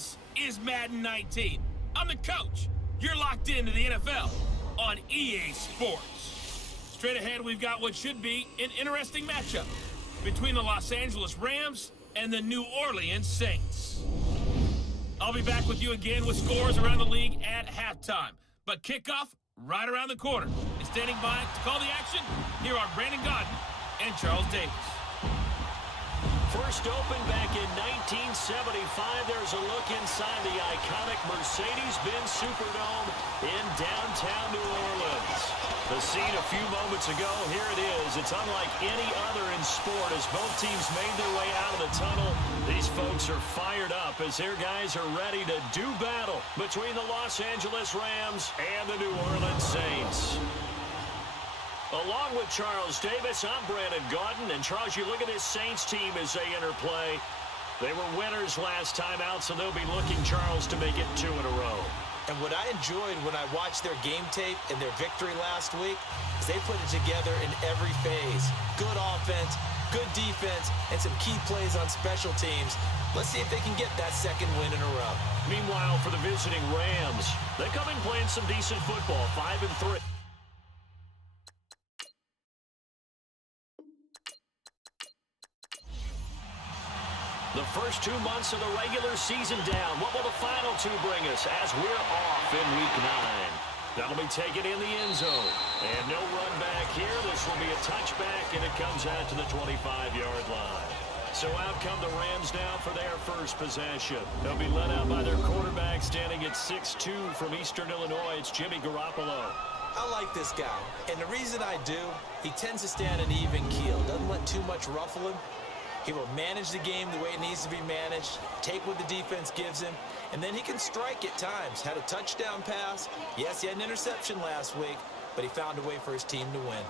This is Madden 19. I'm the coach. You're locked into the NFL on EA Sports. Straight ahead, we've got what should be an interesting matchup between the Los Angeles Rams and the New Orleans Saints. I'll be back with you again with scores around the league at halftime. But kickoff right around the corner. And standing by to call the action, here are Brandon Godden and Charles Davis. First opened back in 1975, there's a look inside the iconic Mercedes-Benz Superdome in downtown New Orleans. The scene a few moments ago, here it is. It's unlike any other in sport as both teams made their way out of the tunnel. These folks are fired up as their guys are ready to do battle between the Los Angeles Rams and the New Orleans Saints. Along with Charles Davis, I'm Brandon Godden. And Charles, you look at this Saints team as they interplay. They were winners last time out, so they'll be looking, Charles, to make it 2 in a row. And what I enjoyed when I watched their game tape and their victory last week is they put it together in every phase. Good offense, good defense, and some key plays on special teams. Let's see if they can get that second win in a row. Meanwhile, for the visiting Rams, they come in playing some decent football, 5-3. The first 2 months of the regular season down. What will the final 2 bring us as we're off in Week 9? That'll be taken in the end zone. And no run back here. This will be a touchback, and it comes out to the 25-yard line. So out come the Rams now for their first possession. They'll be led out by their quarterback standing at 6'2" from Eastern Illinois. It's Jimmy Garoppolo. I like this guy, and the reason I do, he tends to stay on an even keel. Doesn't let too much ruffle him. He will manage the game the way it needs to be managed, take what the defense gives him, and then he can strike at times. Had a touchdown pass. Yes, he had an interception last week, but he found a way for his team to win.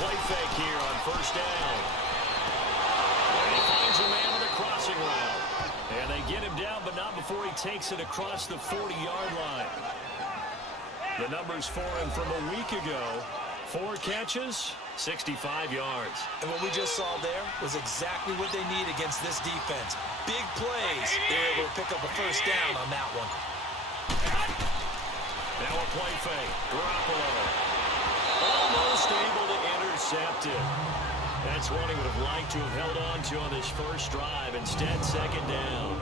Play fake here on first down. And he finds a man with a crossing route. And they get him down, but not before he takes it across the 40-yard line. The numbers for him from a week ago: 4 catches, 65 yards. And what we just saw there was exactly what they need against this defense. Big plays. They were able to pick up a first down on that one. Now a play fake. Garoppolo almost able to intercept it. That's one he would have liked to have held on to on this first drive. Instead, second down.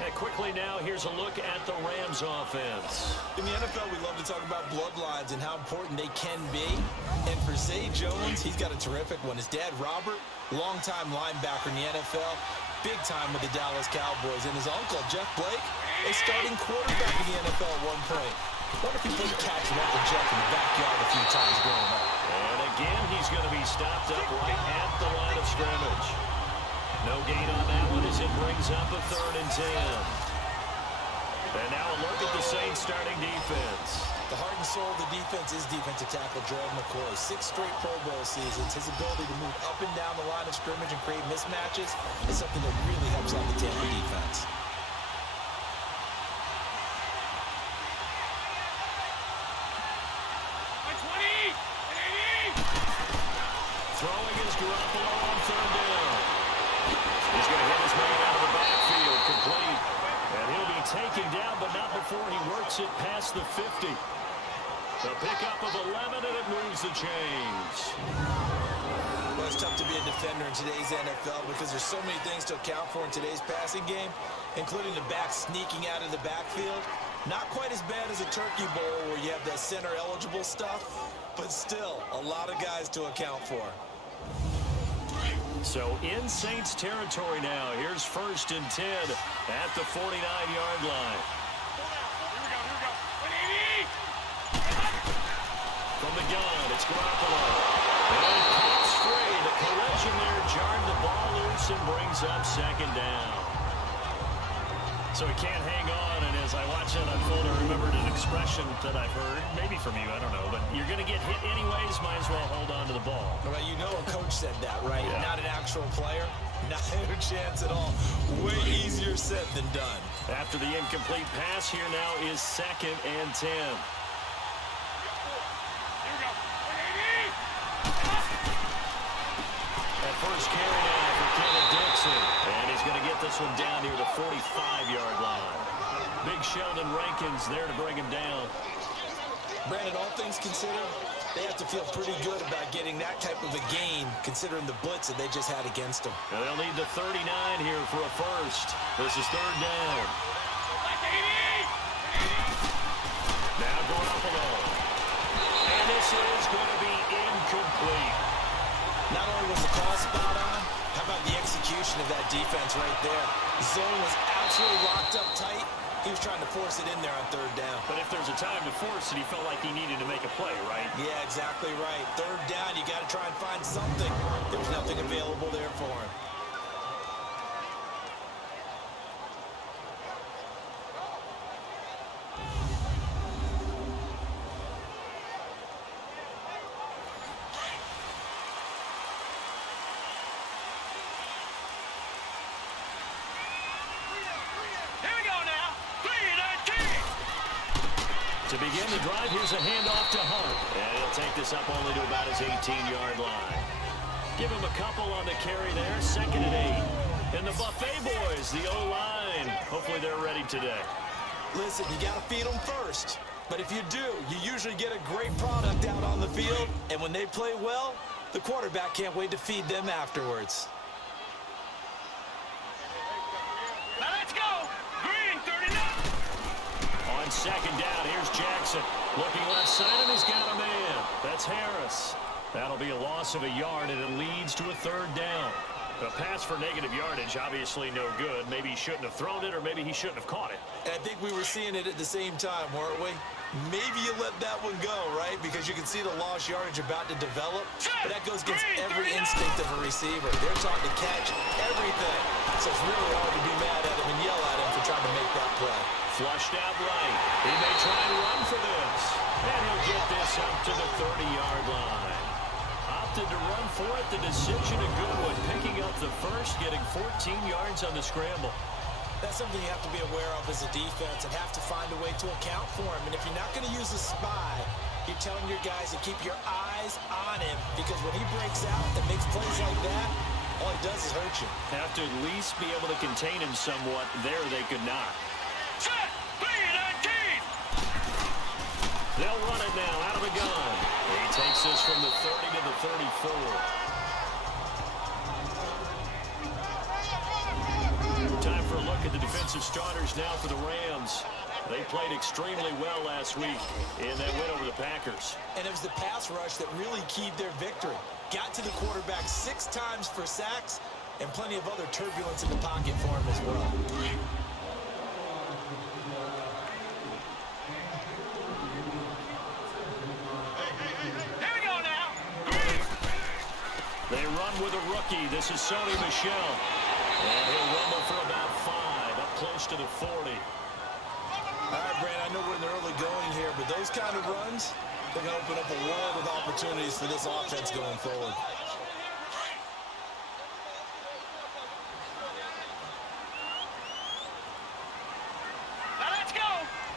And quickly now, here's a look at the Rams offense. In the NFL, we love to talk about bloodlines and how important they can be. And for Zay Jones, he's got a terrific one. His dad, Robert, longtime linebacker in the NFL, big time with the Dallas Cowboys. And his uncle, Jeff Blake, a starting quarterback in the NFL at one point. What if he played catch with Uncle Jeff in the backyard a few times growing up? And again, he's going to be stopped up right at the line of scrimmage. No gain on that one as it brings up a 3rd and 10. And now a look at the Saints starting defense. The heart and soul of the defense is defensive tackle Gerald McCoy. 6 straight Pro Bowl seasons. His ability to move up and down the line of scrimmage and create mismatches is something that really helps out the Tampa defense. Throwing is Garoppolo on 3rd down. He's going to hit his man out of the backfield, complete. And he'll be taken down, but not before he works it past the 50. The pickup of 11, and it moves the chains. Well, it's tough to be a defender in today's NFL because there's so many things to account for in today's passing game, including the back sneaking out of the backfield. Not quite as bad as a turkey bowl where you have that center-eligible stuff, but still a lot of guys to account for. So in Saints territory now. Here's 1st and 10 at the 49-yard line. From the gun, it's Garoppolo. And it's free. The collision there Jackson brings up second down. So he can't hang on, and as I watch that unfold, I remembered an expression that I've heard, maybe from you, I don't know, but you're going to get hit anyways, might as well hold on to the ball. Well, you know a coach said that, right? Yeah. Not an actual player. Not a chance at all. Way easier said than done. After the incomplete pass, here now is 2nd and 10. That first carry now for Kenneth Dixon. And he's going to get this one down near the 45-yard line. Big Sheldon Rankins there to bring him down. Brandon, all things considered, they have to feel pretty good about getting that type of a gain, considering the blitz that they just had against them. Now they'll need the 39 here for a first. This is 3rd down. Now going up alone. And this is going to be incomplete. Not only was the call spot on, how about the execution of that defense right there? The zone was absolutely locked up tight. He was trying to force it in there on 3rd down. But if there's a time to force it, he felt like he needed to make a play, right? Yeah, exactly right. 3rd down, you got to try and find something. There was nothing available there for him. To begin the drive, here's a handoff to Hunt. And he'll take this up only to about his 18-yard line. Give him a couple on the carry there. 2nd and 8. And the Buffet boys, the O-line. Hopefully they're ready today. Listen, you got to feed them first. But if you do, you usually get a great product out on the field. And when they play well, the quarterback can't wait to feed them afterwards. Now let's go. Green, 39. On 2nd down, here's Jackson. Looking left side, and he's got a man. That's Harris. That'll be a loss of a yard, and it leads to a 3rd down. A pass for negative yardage, obviously no good. Maybe he shouldn't have thrown it, or maybe he shouldn't have caught it. And I think we were seeing it at the same time, weren't we? Maybe you let that one go, right? Because you can see the lost yardage about to develop. But that goes against every instinct of a receiver. They're taught to catch everything. So it's really hard to be mad at him and yell at him for trying to make that play. Flushed out right. He may try and run for this. And he'll get this up to the 30-yard line. Opted to run for it. The decision a good one. Picking up the first, getting 14 yards on the scramble. That's something you have to be aware of as a defense and have to find a way to account for him. And if you're not going to use a spy, you're telling your guys to keep your eyes on him, because when he breaks out and makes plays like that, all he does is hurt you. Have to at least be able to contain him somewhat. There they could not. Set. 3-19. They'll run it now out of the gun. He takes this from the 30 to the 34. Time for a look at the defensive starters now for the Rams. They played extremely well last week in that win over the Packers. And it was the pass rush that really keyed their victory. Got to the quarterback 6 times for sacks and plenty of other turbulence in the pocket for him as well. Here we go now. They run with a rookie. This is Sony Michel. And he'll rumble for about 5, up close to the 40. All right, Brand, I know we're in the early going here, but those kind of runs, they're going to open up a world of opportunities for this offense going forward. Now let's go.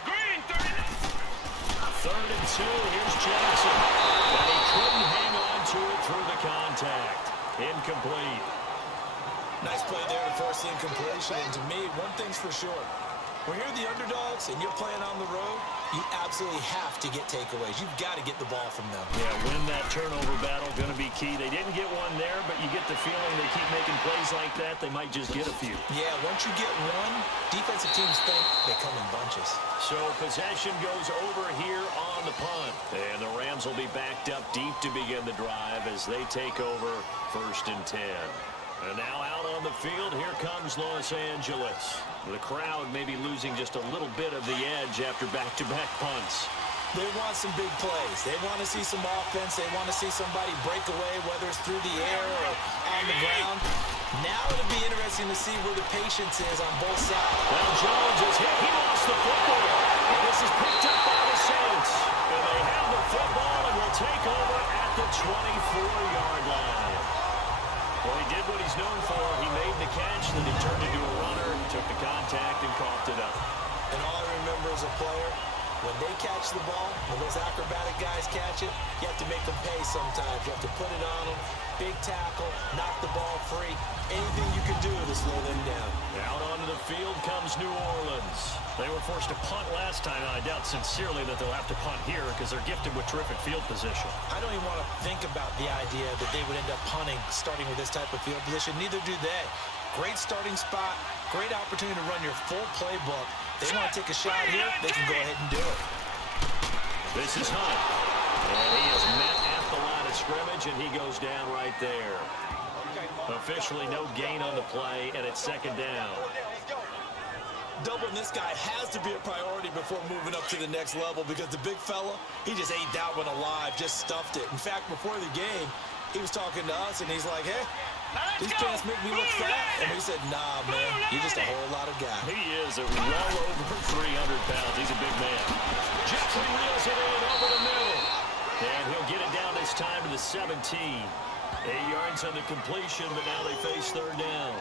Green, 39. 3rd and 2. Here's Jackson. And he couldn't hang on to it through the contact. Incomplete. Nice play there to force the incompletion. And to me, one thing's for sure. When you're the underdogs and you're playing on the road, you absolutely have to get takeaways. You've got to get the ball from them. Yeah, win that turnover battle, going to be key. They didn't get one there, but you get the feeling they keep making plays like that, they might just get a few. Yeah, once you get one, defensive teams think they come in bunches. So possession goes over here on the punt. And the Rams will be backed up deep to begin the drive as they take over 1st and 10. And now out on the field, here comes Los Angeles. The crowd may be losing just a little bit of the edge after back-to-back punts. They want some big plays. They want to see some offense. They want to see somebody break away, whether it's through the air or on the ground. Now it'll be interesting to see where the patience is on both sides. Well, Jones is hit. He lost the football. And this is picked up by the Saints. And they have the football and will take over at the 24-yard line. Well, he did what he's known for. He made the catch, then he turned into a runner, took the contact, and coughed it up. And all I remember as a player, when they catch the ball, when those acrobatic guys catch it, you have to make them pay sometimes. You have to put it on them, big tackle, knock the ball free. Anything you can do to slow them down. Out onto the field comes New Orleans. They were forced to punt last time, and I doubt sincerely that they'll have to punt here because they're gifted with terrific field position. I don't even want to think about the idea that they would end up punting starting with this type of field position. Neither do they. Great starting spot, great opportunity to run your full playbook. They want to take a shot here, they can go ahead and do it. This is Hunt. And he is met at the line of scrimmage, and he goes down right there. Officially no gain on the play, and it's second down. Doubling this guy has to be a priority before moving up to the next level because the big fella, he just ate that one alive, just stuffed it. In fact, before the game, he was talking to us, and he's like, hey, these pants make me look fat. And we said, nah, man, you're just a whole lot of guy. He is a well over 300 pounds. He's a big man. Jeffrey reels it in over the middle. And he'll get it down this time to the 17. 8 yards on the completion, but now they face third down.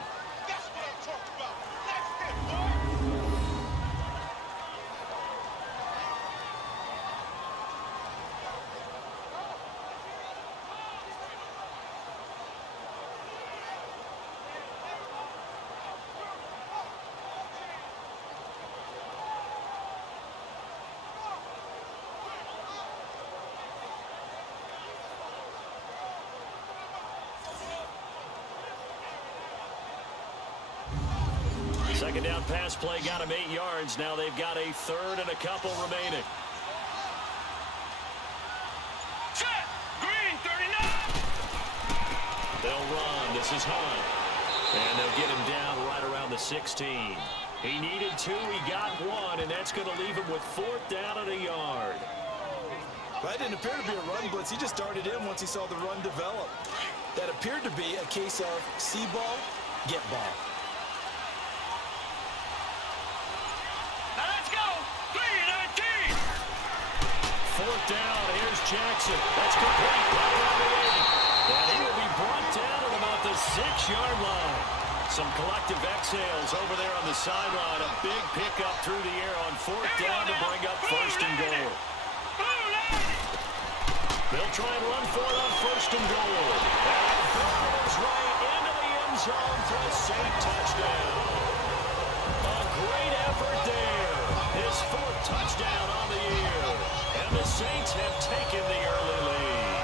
Second down pass play got him 8 yards. Now they've got a third and a couple remaining. Set! Green, 39! They'll run. This is Hunt. And they'll get him down right around the 16. He needed 2. He got 1, and that's going to leave him with fourth down and a yard. That didn't appear to be a run blitz. He just darted in once he saw the run develop. That appeared to be a case of see ball, get ball. Fourth down, here's Jackson. That's complete right around the 80. And he will be brought down at about the 6-yard line. Some collective exhales over there on the sideline. A big pickup through the air on fourth down to bring up first and goal. They'll try and run for it on first and goal. And goes right into the end zone for a safe touchdown. A great effort there. His fourth touchdown on the year. And the Saints have taken the early lead.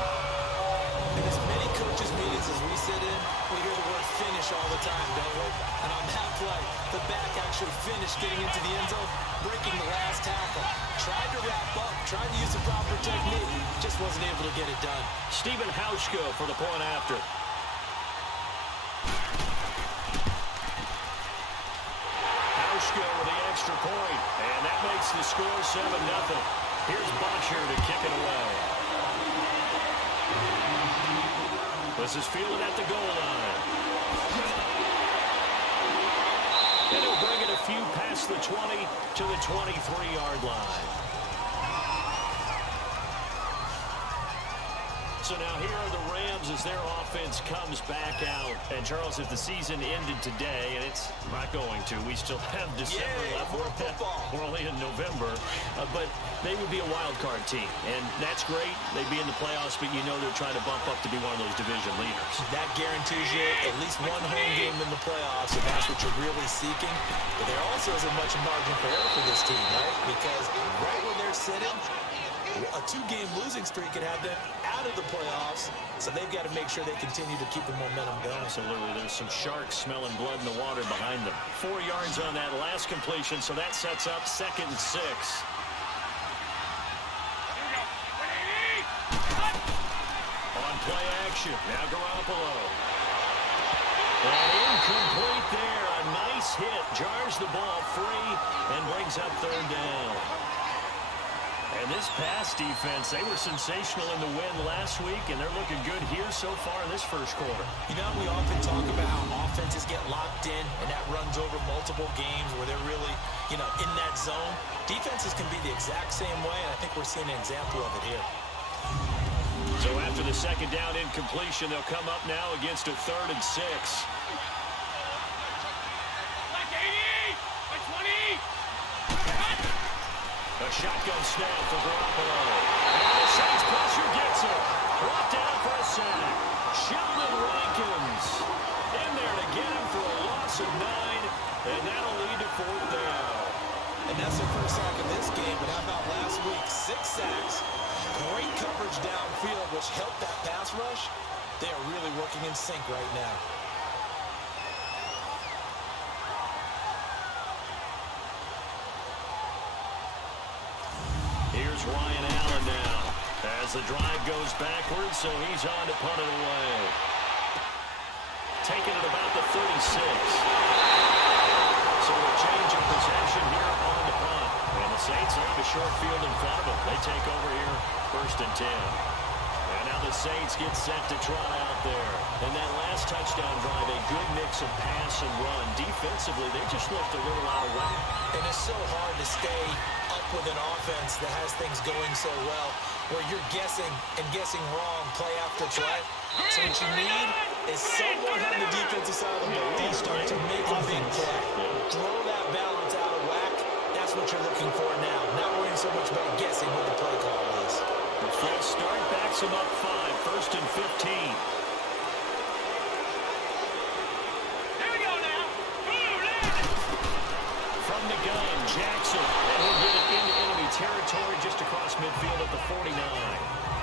In as many coaches' meetings as we sit in, we hear the word finish all the time, don't we? And on that play, the back actually finished getting into the end zone, breaking the last tackle. Tried to wrap up, tried to use the proper technique, just wasn't able to get it done. Stephen Hauschka for the point after. Hauschka with the extra point, and that makes the score 7-0. Here's Botcher to kick it away. This is fielded at the goal line. And he'll bring it a few past the 20 to the 23-yard line. So now here are the Rams as their offense comes back out. And, Charles, if the season ended today, and it's not going to, we still have December left. We're only in November. But they would be a wild card team. And that's great. They'd be in the playoffs, but you know they're trying to bump up to be one of those division leaders. That guarantees you at least one home game in the playoffs, and that's what you're really seeking. But there also isn't much margin for error for this team, right? Because right where they're sitting, a 2-game losing streak could have them out of the playoffs, so they've got to make sure they continue to keep the momentum going. Absolutely. There's some sharks smelling blood in the water behind them. 4 yards on that last completion, so that sets up 2nd and 6. On play action, now Garoppolo. And incomplete there. A nice hit. Jars the ball free and brings up third down. And this pass defense, they were sensational in the win last week, and they're looking good here so far in this first quarter. You know, we often talk about how offenses get locked in, and that runs over multiple games where they're really, in that zone. Defenses can be the exact same way, and I think we're seeing an example of it here. So after the second down incompletion, they'll come up now against a 3rd and 6. A shotgun snap for Garoppolo. And the Saints pressure gets it. Brought down for a sack. Sheldon Rankins in there to get him for a loss of 9. And that'll lead to 4th down. And that's their first sack of this game. But how about last week? 6 sacks. Great coverage downfield, which helped that pass rush. They are really working in sync right now. Here's Ryan Allen now as the drive goes backwards, so he's on to punt it away. Taking it about the 36. So a change of possession here on the punt. And the Saints are on the short field in front of them. They take over here 1st and 10. And now the Saints get set to trot out there. And that last touchdown drive, a good mix of pass and run. Defensively, they just looked a little out of whack. And it's so hard to stay up with an offense that has things going so well, where you're guessing and guessing wrong play after play. So what you need is someone on the defensive side of the ball start to make a big play. Throw that balance out of whack. That's what you're looking for now. Not worrying so much about guessing what the play call is. The false start backs him up 5, 1st and 15. From the gun, Jackson. And he'll get it into enemy territory just across midfield at the 49.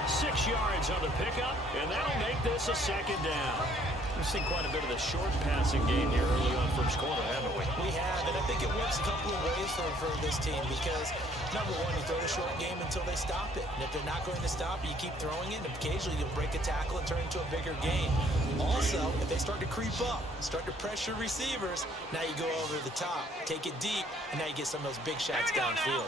6 yards on the pickup, and that'll make this a 2nd down. We've seen quite a bit of the short passing game here early on first quarter, haven't we? We have, and I think it works a couple of ways for this team because, number one, you throw the short game until they stop it. And if they're not going to stop it, you keep throwing it, and occasionally you'll break a tackle and turn it into a bigger game. Also, if they start to creep up, start to pressure receivers, now you go over the top, take it deep, and now you get some of those big shots downfield.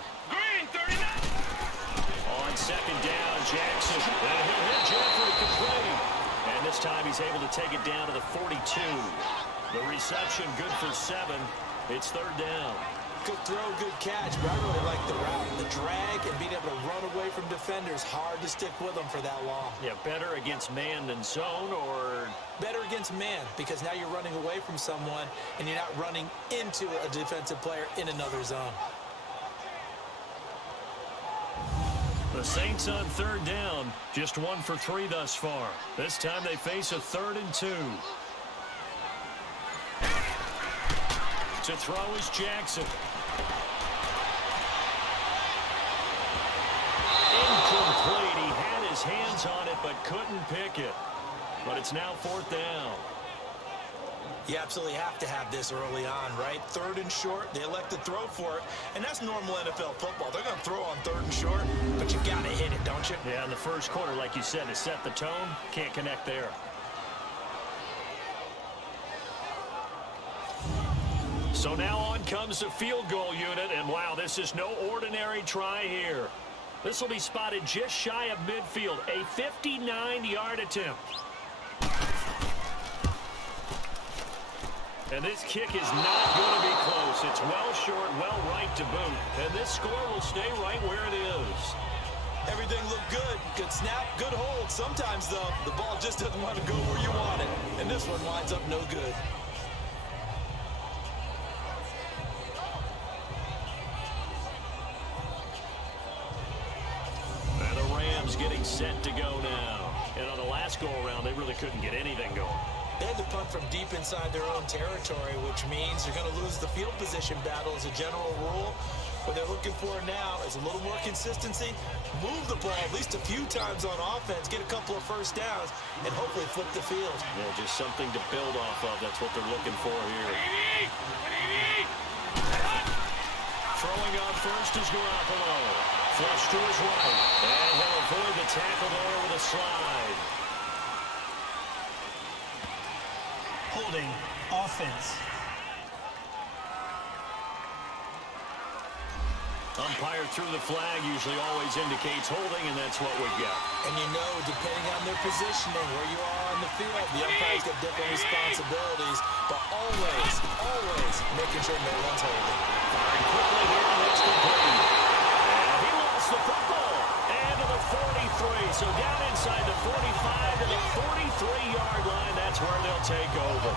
On 2nd down, Jackson. And he'll hit Jeffrey complete. And this time he's able to take it down to the 42. The reception good for 7. It's 3rd down. Good throw, good catch, but I really like the route. The drag and being able to run away from defenders, hard to stick with them for that long. Yeah, better against man than zone, or? Better against man, because now you're running away from someone and you're not running into a defensive player in another zone. The Saints on 3rd down, just 1 for 3 thus far. This time they face a 3rd and 2. To throw is Jackson. Incomplete. He had his hands on it, but couldn't pick it. But it's now 4th down. You absolutely have to have this early on, right? 3rd and short, they elect to throw for it, and that's normal NFL football. They're going to throw on 3rd and short, but you've got to hit it, don't you? Yeah, in the first quarter, like you said, to set the tone, can't connect there. So now on comes the field goal unit, and wow, this is no ordinary try here. This will be spotted just shy of midfield, a 59-yard attempt. And this kick is not going to be close. It's well short, well right to boot. And this score will stay right where it is. Everything looked good. Good snap, good hold. Sometimes, though, the ball just doesn't want to go where you want it. And this one winds up no good. And the Rams getting set to go now. And on the last go-around, they really couldn't get anything going. They had to punt from deep inside their own territory, which means they're going to lose the field position battle as a general rule. What they're looking for now is a little more consistency, move the ball at least a few times on offense, get a couple of first downs, and hopefully flip the field. Yeah, just something to build off of. That's what they're looking for here. Throwing on first is Garoppolo. Flush to his right. And he'll avoid the tackle there with a slide. Holding offense. Umpire threw the flag, usually always indicates holding, and that's what we've got. And you know, depending on their positioning, where you are on the field, the umpire's got different responsibilities, but always, always making sure no one's holding. Firing quickly here, and it's complete. And he lost the football. And to the 43. So down inside the 45 to the 43-yard line. That's where they'll take over.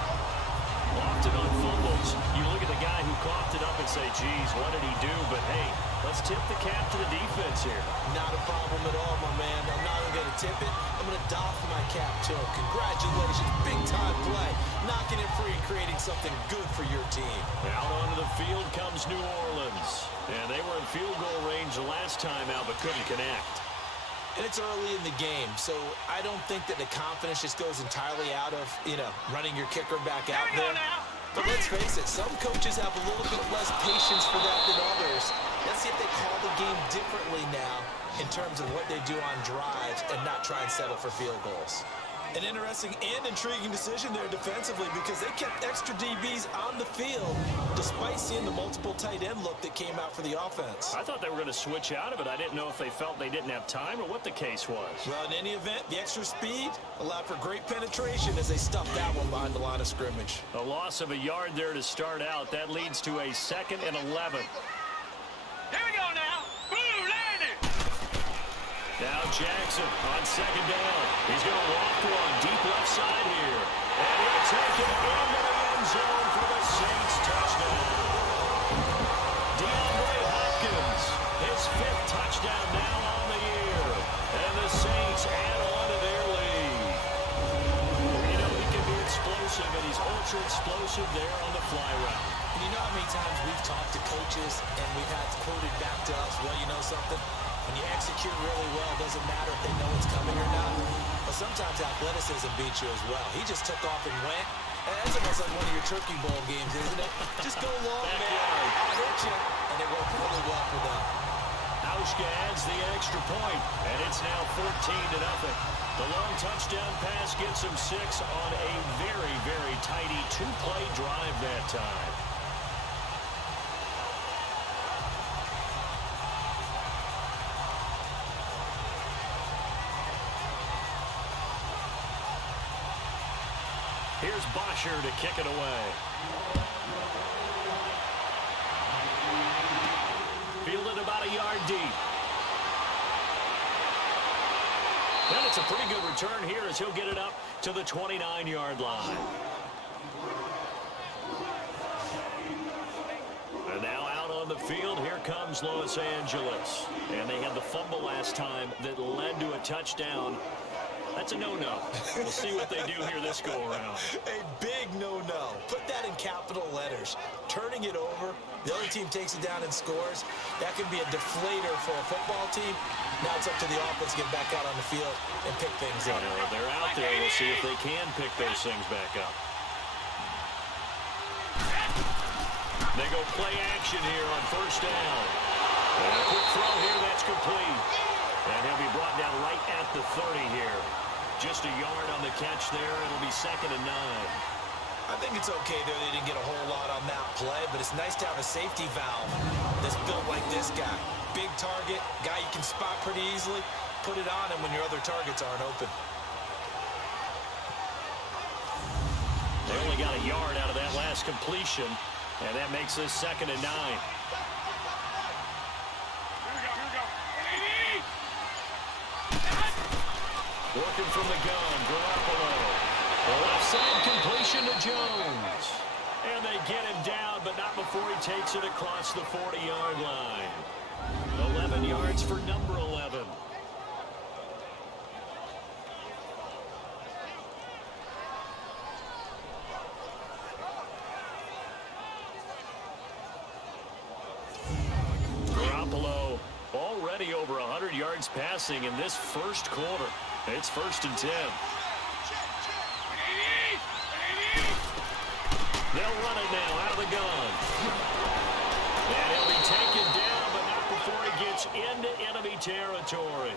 Often on fumbles, you look at the guy who coughed it up and say, geez, what did he do? But, hey, let's tip the cap to the defense here. Not a problem at all, my man. I'm not even going to tip it. I'm going to doff my cap to him. Congratulations. Big-time play. Knocking it free, creating something good for your team. Out onto the field comes New Orleans. And they were in field goal range the last time out but couldn't connect. And it's early in the game, so I don't think that the confidence just goes entirely out of, running your kicker back out there. But let's face it, some coaches have a little bit less patience for that than others. Let's see if they call the game differently now in terms of what they do on drives and not try and settle for field goals. An interesting and intriguing decision there defensively because they kept extra DBs on the field despite seeing the multiple tight end look that came out for the offense. I thought they were going to switch out of it. I didn't know if they felt they didn't have time or what the case was. Well, in any event, the extra speed allowed for great penetration as they stuffed that one behind the line of scrimmage. A loss of a yard there to start out. That leads to a 2nd and 11. Here we go now. Blue landed. Now Jackson on 2nd down. He's going to walk one deep left side here. And he'll take it into the end zone for the Saints touchdown. DeAndre Hopkins, his 5th touchdown now on the year. And the Saints add on to their lead. You know he can be explosive, and he's ultra explosive there on the fly route. And you know how many times we've talked to coaches and we've had quoted back to us, well, you know something? When you execute really well, it doesn't matter if they know it's coming or not. But sometimes athleticism beats you as well. He just took off and went. And that's almost like one of your Turkey Bowl games, isn't it? Just go long, man. I'll hit you. And it worked really well for them. Hauschka adds the extra point, and it's now 14-0. The long touchdown pass gets him 6 on a very, very tidy 2-play drive that time. Here's Bosher to kick it away. Fielded about a yard deep. And it's a pretty good return here as he'll get it up to the 29-yard line. And now out on the field, here comes Los Angeles. And they had the fumble last time that led to a touchdown. That's a no-no. We'll see what they do here this go-around. A big no-no. Put that in capital letters. Turning it over, the other team takes it down and scores. That can be a deflator for a football team. Now it's up to the offense to get back out on the field and pick things up. They're out there. We'll see if they can pick those things back up. They go play action here on 1st down. And a quick throw here, that's complete. And he'll be brought down right at the 30 here. Just a yard on the catch there. It'll be 2nd and 9. I think it's okay there. They didn't get a whole lot on that play, but it's nice to have a safety valve that's built like this guy. Big target, guy you can spot pretty easily. Put it on him when your other targets aren't open. They only got a yard out of that last completion, and that makes this 2nd and 9. Working from the gun, Garoppolo. The left side completion to Jones. And they get him down, but not before he takes it across the 40-yard line. 11 yards for number 11. Garoppolo already over 100 yards passing in this first quarter. It's 1st and 10. They'll run it now out of the gun. And he'll be taken down, but not before he gets into enemy territory.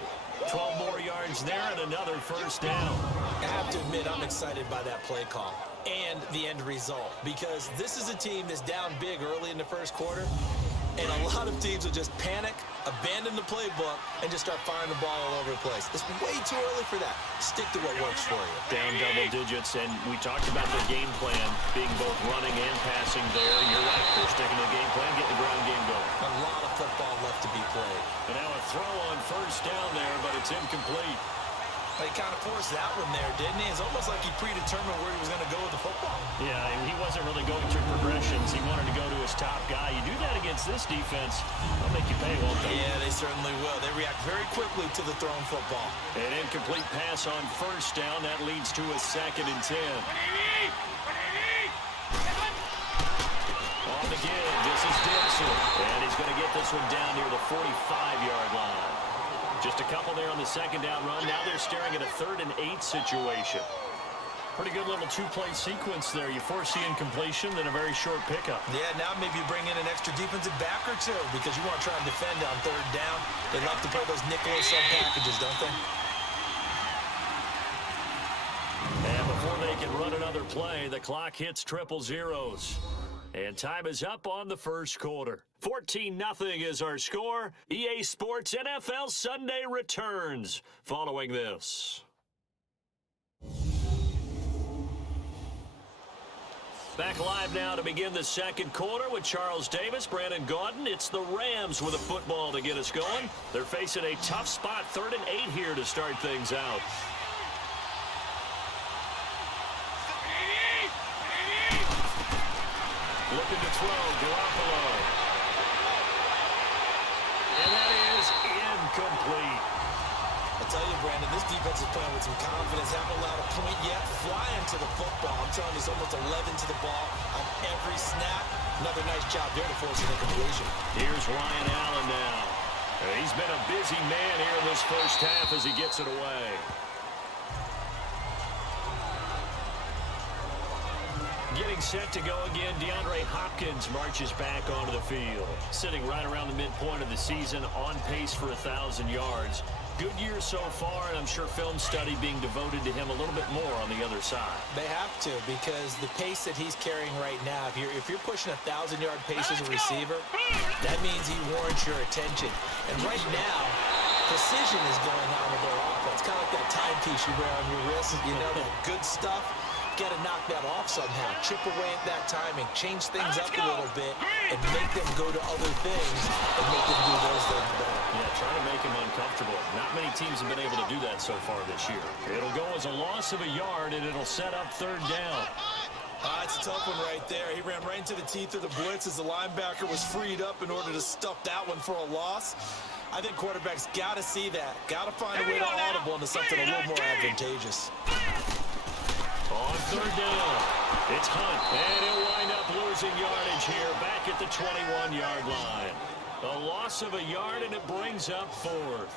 12 more yards there and another 1st down. I have to admit, I'm excited by that play call and the end result because this is a team that's down big early in the first quarter. And a lot of teams will just panic, abandon the playbook, and just start firing the ball all over the place. It's way too early for that. Stick to what works for you. Down double digits, and we talked about their game plan being both running and passing there. You're right. They're sticking to the game plan, getting the ground game going. A lot of football left to be played. And now a throw on first down there, but it's incomplete. He kind of forced that one there, didn't he? It's almost like he predetermined where he was going to go with the football. Yeah, he wasn't really going through progressions. He wanted to go to his top guy. You do that against this defense, they'll make you pay, won't they? Yeah, they certainly will. They react very quickly to the thrown football. An incomplete pass on first down. That leads to a 2nd and 10. On the give, this is Dixon. And he's going to get this one down near the 45-yard line. Just a couple there on the 2nd down run. Now they're staring at a 3rd and 8 situation. Pretty good little two-play sequence there. You force the incompletion, then a very short pickup. Yeah, now maybe you bring in an extra defensive back or two because you want to try and defend on 3rd down. They love to play those nickel sub packages, don't they? And before they can run another play, the clock hits triple zeros. And time is up on the first quarter. 14-0 is our score. EA Sports NFL Sunday returns following this. Back live now to begin the second quarter with Charles Davis, Brandon Gaudin. It's the Rams with a football to get us going. They're facing a tough spot, 3rd and 8 here to start things out. Looking to throw, Garoppolo. And that is incomplete. I tell you, Brandon, this defense is playing with some confidence. Haven't allowed a point yet. Flying to the football. I'm telling you, it's almost 11 to the ball on every snap. Another nice job there to force an incompletion. Here's Ryan Allen now. He's been a busy man here in this first half as he gets it away. Getting set to go again, DeAndre Hopkins marches back onto the field. Sitting right around the midpoint of the season, on pace for 1,000 yards. Good year so far, and I'm sure film study being devoted to him a little bit more on the other side. They have to, because the pace that he's carrying right now, if you're pushing 1,000-yard pace as a receiver, that means he warrants your attention. And right now, precision is going on with their offense. Kind of like that timepiece you wear on your wrist. You know, that good stuff. Got to knock that off somehow. Chip away at that timing. Change things up a little bit and make them go to other things and make them do those things better. Yeah, trying to make him uncomfortable. Not many teams have been able to do that so far this year. It'll go as a loss of a yard, and it'll set up 3rd down. That's a tough one right there. He ran right into the teeth of the blitz as the linebacker was freed up in order to stuff that one for a loss. I think quarterbacks got to see that. Got to find a way to audible into something a little more advantageous. On 3rd down, it's Hunt, and he'll wind up losing yardage here back at the 21-yard line. A loss of a yard, and it brings up 4th.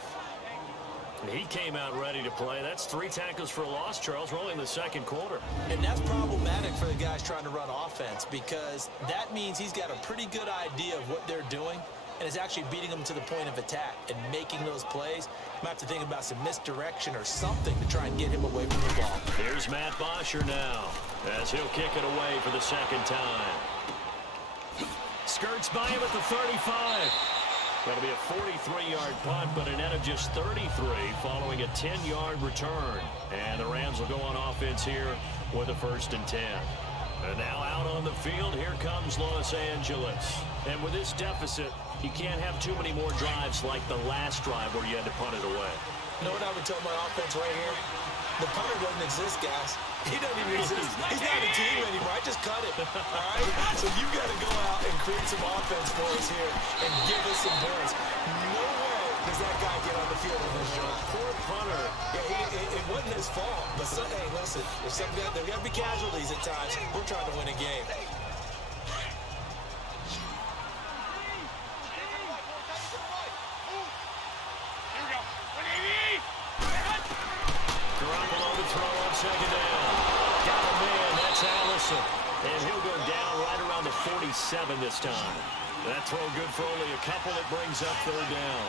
And he came out ready to play. That's 3 tackles for a loss, Charles. We're only in the second quarter. And that's problematic for the guys trying to run offense because that means he's got a pretty good idea of what they're doing and is actually beating them to the point of attack and making those plays. Might have to think about some misdirection or something to try and get him away from the ball. Here's Matt Bosher now as he'll kick it away for the 2nd time. Skirts by him at the 35. That'll be a 43-yard punt, but a net of just 33 following a 10-yard return. And the Rams will go on offense here with a 1st and 10. And now out on the field, here comes Los Angeles. And with this deficit, you can't have too many more drives like the last drive where you had to punt it away. You know what I would tell my offense right here? The punter doesn't exist, guys. He doesn't even exist. He's not a team anymore. I just cut it. All right? So you got to go out and create some offense for us here and give us some points. No way does that guy get on the field in this job. Poor punter. Yeah, it wasn't his fault. But, hey, listen, there got to be casualties at times. We're trying to win a game. Garoppolo to throw on 2nd down. Got a man, that's Allison. And he'll go down right around the 47 this time. That throw good for only a couple. It brings up 3rd down.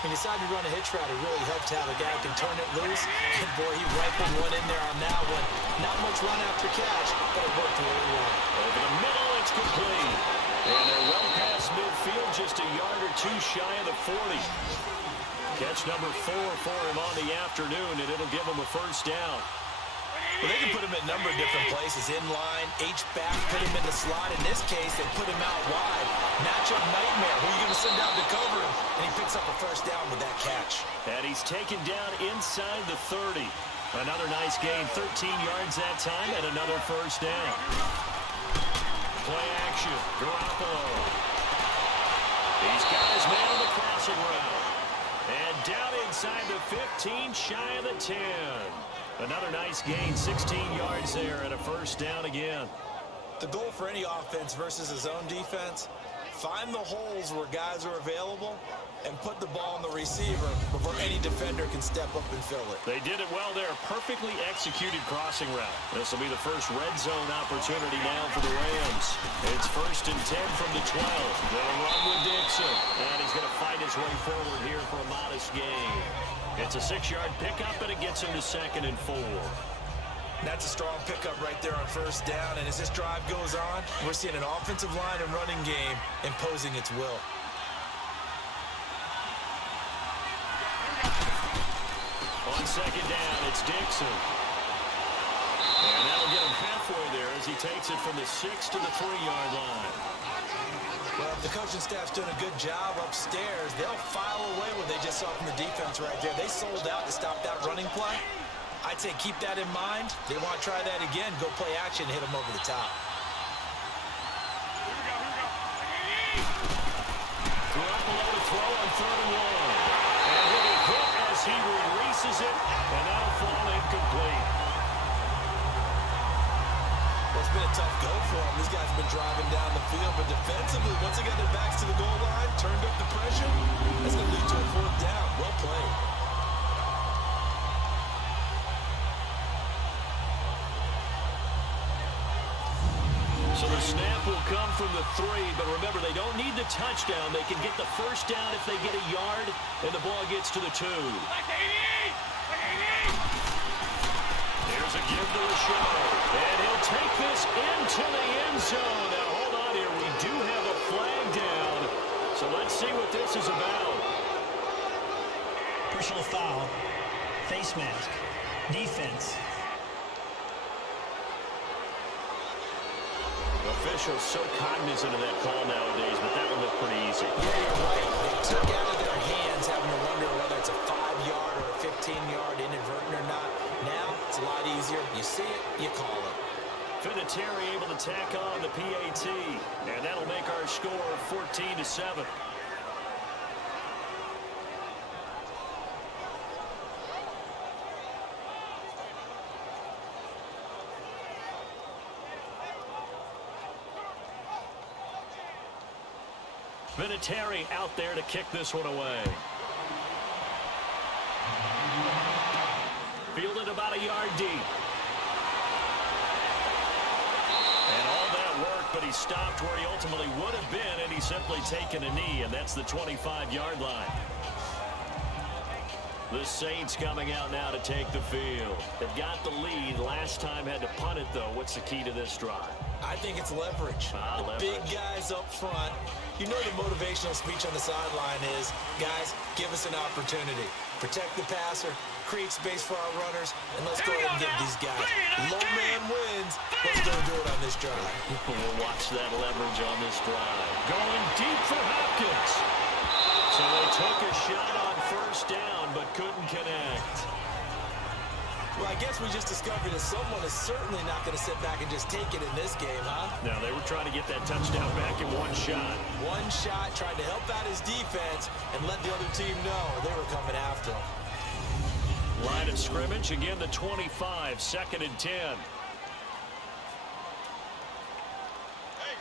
When you decide to run a hitch route, it really helps to have a guy who can turn it loose. And, boy, he rifled one in there on that one. Not much run after catch, but it worked really well. Over the middle, it's complete. And they're well past midfield. field, just a yard or two shy of the 40. Catch number 4 for him on the afternoon, and it'll give him a first down. Well, they can put him in a number of different places. In line, H-back, put him in the slot. In this case, they put him out wide. Matchup nightmare. Who are you going to send down to cover him? And he picks up a first down with that catch. And he's taken down inside the 30. Another nice gain, 13 yards that time, and another first down. Play action, Garoppolo. These guys man on the crossing route. And down inside the 15, shy of the 10. Another nice gain, 16 yards there, and a first down again. The goal for any offense versus his own defense, find the holes where guys are available and put the ball on the receiver before any defender can step up and fill it. They did it well there. Perfectly executed crossing route. This will be the first red zone opportunity now for the Rams. It's 1st and 10 from the 12. They'll run with Dixon. And he's going to fight his way forward here for a modest gain. It's a 6-yard pickup, and it gets him to 2nd and 4. That's a strong pickup right there on first down. And as this drive goes on, we're seeing an offensive line and running game imposing its will. On 2nd down, it's Dixon. And that'll get him halfway there as he takes it from the 6 to the 3-yard line. Well, if the coaching staff's doing a good job upstairs, they'll file away what they just saw from the defense right there. They sold out to stop that running play. I'd say keep that in mind. They want to try that again, go play action, hit them over the top. Garoppolo to throw on 3rd and 1. And he'll be hit as he releases it, and that'll fall incomplete. Well, it's been a tough go for them. These guys have been driving down the field, but defensively, once they got their backs to the goal line, turned up the pressure, that's going to lead to a 4th down. Well played. So the snap will come from the 3, but remember, they don't need the touchdown. They can get the first down if they get a yard, and the ball gets to the 2. There's a give to the show, and he'll take this into the end zone. Now, hold on here. We do have a flag down, so let's see what this is about. Personal foul. Face mask. Defense. Officials so cognizant of that call nowadays, but that one looked pretty easy. Yeah, you're right. They took out of their hands, having to wonder whether it's a 5-yard or a 15-yard inadvertent or not. Now, it's a lot easier. You see it, you call it. Vinatieri able to tack on the PAT, and that'll make our score 14-7. Vinatieri out there to kick this one away. Fielded about a yard deep. And all that work, but he stopped where he ultimately would have been, and he's simply taken a knee, and that's the 25-yard line. The Saints coming out now to take the field. They've got the lead. Last time had to punt it, though. What's the key to this drive? I think it's leverage. The big guys up front. You know the motivational speech on the sideline is, guys, give us an opportunity. Protect the passer, create space for our runners, and let's go ahead and get these guys. Low man wins. Let's go do it on this drive. We'll watch that leverage on this drive. Going deep for Hopkins. So they took a shot on first down, but couldn't connect. Well, I guess we just discovered that someone is certainly not going to sit back and just take it in this game, huh? No, they were trying to get that touchdown back in one shot. One shot, tried to help out his defense and let the other team know they were coming after him. Line of scrimmage, again the 25, 2nd and 10.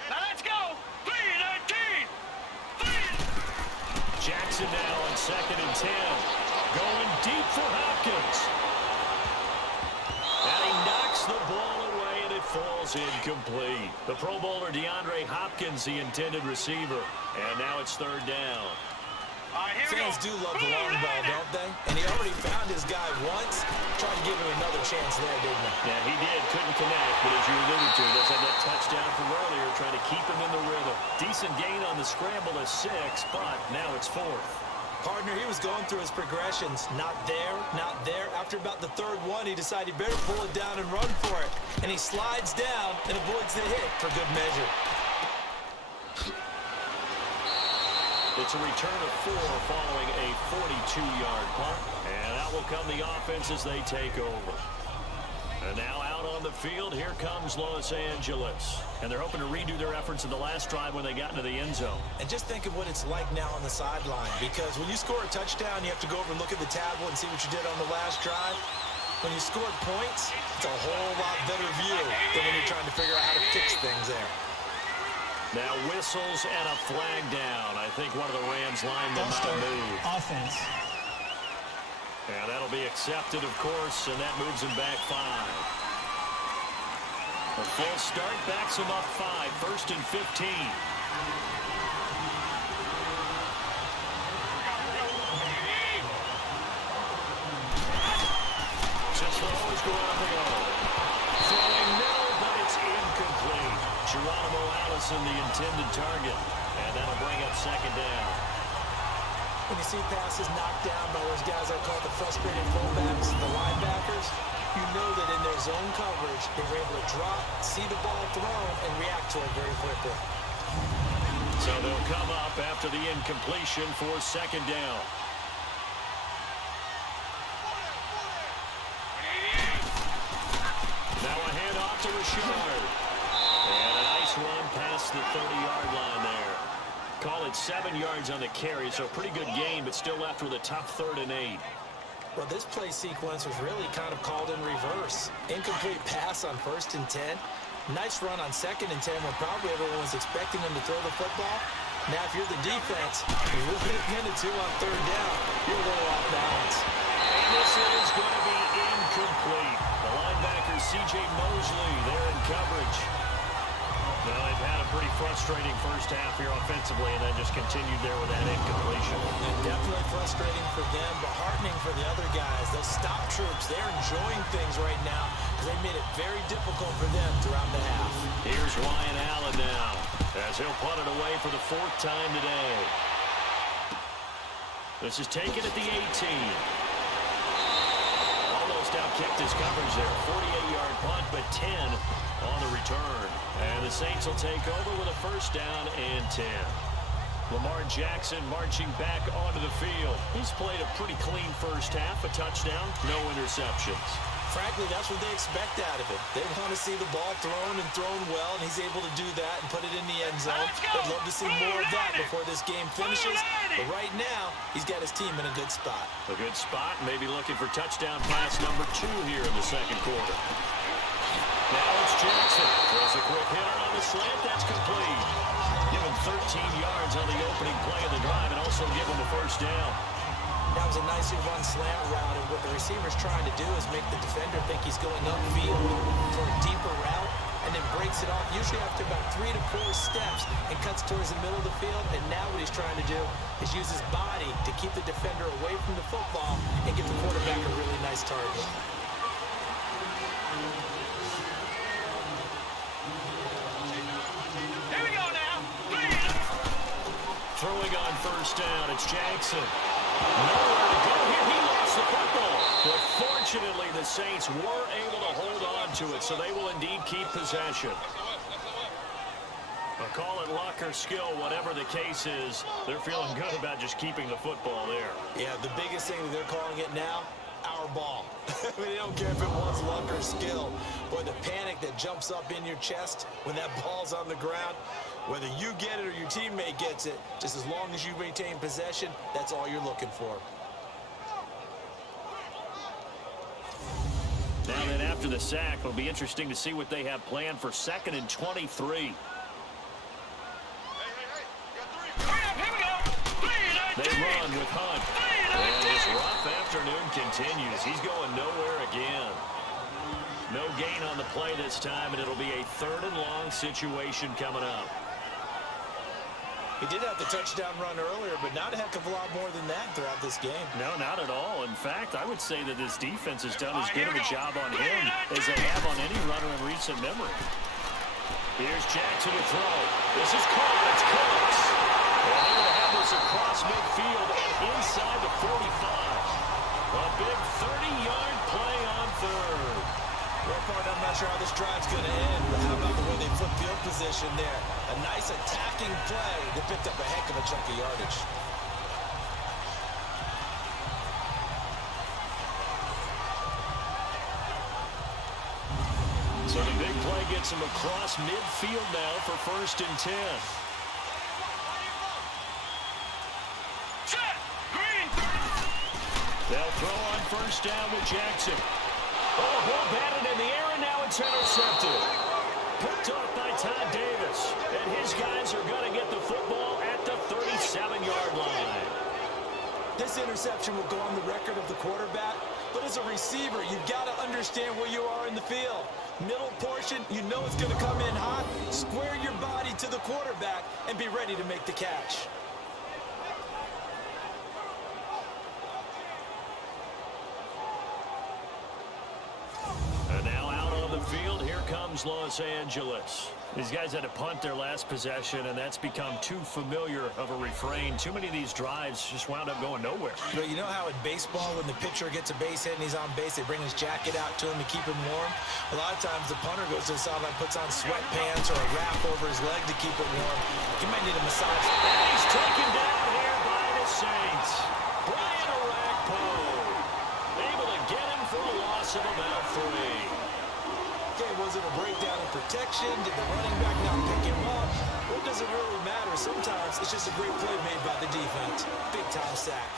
Now let's go! 3-19! Jackson now on 2nd and 10. Going deep for Hopkins. And he knocks the ball away, and it falls incomplete. The Pro Bowler DeAndre Hopkins, the intended receiver. And now it's 3rd down. Fans do love the long ball, don't they? And he already found his guy once. Tried to give him another chance there, didn't he? Yeah, he did. Couldn't connect. But as you alluded to, does have that touchdown from earlier, trying to keep him in the rhythm. Decent gain on the scramble is 6, but now it's 4th. Partner, he was going through his progressions. Not there, not there. After about the third one, he decided he better pull it down and run for it. And he slides down and avoids the hit for good measure. It's a return of 4 following a 42-yard punt. And out will come the offense as they take over. And now out on the field, here comes Los Angeles. And they're hoping to redo their efforts in the last drive when they got into the end zone. And just think of what it's like now on the sideline, because when you score a touchdown, you have to go over and look at the tablet and see what you did on the last drive. When you scored points, it's a whole lot better view than when you're trying to figure out how to fix things there. Now whistles and a flag down. I think one of the Rams linemen might move. Offense. And that'll be accepted, of course, and that moves him back 5. A full start backs him up 5, 1st and 15. Just throw is going up and over. Throwing middle, but it's incomplete. Geronimo Allison, the intended target, and that'll bring up 2nd down. When you see passes knocked down by those guys I call the frustrated fullbacks, the linebackers, you know that in their zone coverage, they were able to drop, see the ball thrown, and react to it very quickly. So they'll come up after the incompletion for 2nd down. Now a handoff to Richard. And a nice run past the 30-yard line there. Call it 7 yards on the carry, so a pretty good game, but still left with a tough 3rd and 8. Well, this play sequence was really kind of called in reverse. Incomplete pass on 1st and 10. Nice run on 2nd and 10 when probably everyone was expecting him to throw the football. Now, if you're the defense, you're looking at the 2 on 3rd down. You're a little off balance. And this is going to be incomplete. The linebacker, C.J. Mosley, there in coverage. Well, they've had a pretty frustrating first half here offensively, and then just continued there with that incompletion. And definitely frustrating for them, but heartening for the other guys. Those stop troops, they're enjoying things right now because they made it very difficult for them throughout the half. Here's Ryan Allen now, as he'll punt it away for the 4th time today. This is taken at the 18. Almost out-kicked his coverage there. 48-yard punt, but 10 on the return. And the Saints will take over with a 1st down and 10. Lamar Jackson marching back onto the field. He's played a pretty clean first half, a touchdown, no interceptions. Frankly, that's what they expect out of him. They want to see the ball thrown and thrown well, and he's able to do that and put it in the end zone. They'd love to see more of that before this game finishes. But right now, he's got his team in a good spot. A good spot, maybe looking for touchdown pass number 2 here in the 2nd quarter. Now it's Jackson. Throws a quick hitter on the slant. That's complete. Give him 13 yards on the opening play of the drive and also give him a 1st down. That was a nicely run slant route, and what the receiver's trying to do is make the defender think he's going upfield for a deeper route and then breaks it off, usually after about 3 to 4 steps, and cuts towards the middle of the field. And now what he's trying to do is use his body to keep the defender away from the football and give the quarterback a really nice target. Throwing on 1st down, it's Jackson. Nowhere to go here. He lost the football. But fortunately, the Saints were able to hold on to it, so they will indeed keep possession. But call it luck or skill, whatever the case is, they're feeling good about just keeping the football there. Yeah, the biggest thing that they're calling it now, our ball. I mean, they don't care if it was luck or skill. Boy, the panic that jumps up in your chest when that ball's on the ground, whether you get it or your teammate gets it, just as long as you maintain possession, that's all you're looking for. Now then, after the sack, it'll be interesting to see what they have planned for 2nd and 23. They run with Hunt. And this rough afternoon continues. He's going nowhere again. No gain on the play this time, and it'll be a 3rd and long situation coming up. He did have the touchdown run earlier, but not a heck of a lot more than that throughout this game. No, not at all. In fact, I would say that this defense has done as good of a job on him as they have on any runner in recent memory. Here's Jackson to throw. This is caught. It's close. And they're going to have this across midfield and inside the 45. A big 30-yard play on third. Well, part, I'm not sure how this drive's going to end, but how about the way they flip field position there? A nice attacking play that picked up a heck of a chunk of yardage. So the big play gets him across midfield now for 1st and 10. Set. Green. They'll throw on 1st down with Jackson. Oh, ball batted in the air, and now it's intercepted. Picked off by Todd Davis. And his guys are going to get the football at the 37-yard line. This interception will go on the record of the quarterback, but as a receiver, you've got to understand where you are in the field. Middle portion, you know it's going to come in hot. Square your body to the quarterback and be ready to make the catch. And now out on the field, here comes Los Angeles. These guys had to punt their last possession, and that's become too familiar of a refrain. Too many of these drives just wound up going nowhere. But you know how in baseball, when the pitcher gets a base hit and he's on base, they bring his jacket out to him to keep him warm? A lot of times the punter goes to the sideline, puts on sweatpants or a wrap over his leg to keep it warm. He might need a massage. And he's taken down here by the Saints. Brian Orakpo able to get him for a loss of about 3. Okay, was it a breakdown in protection? Did the running back not pick him up? What does it really matter? Sometimes it's just a great play made by the defense. Big-time sack.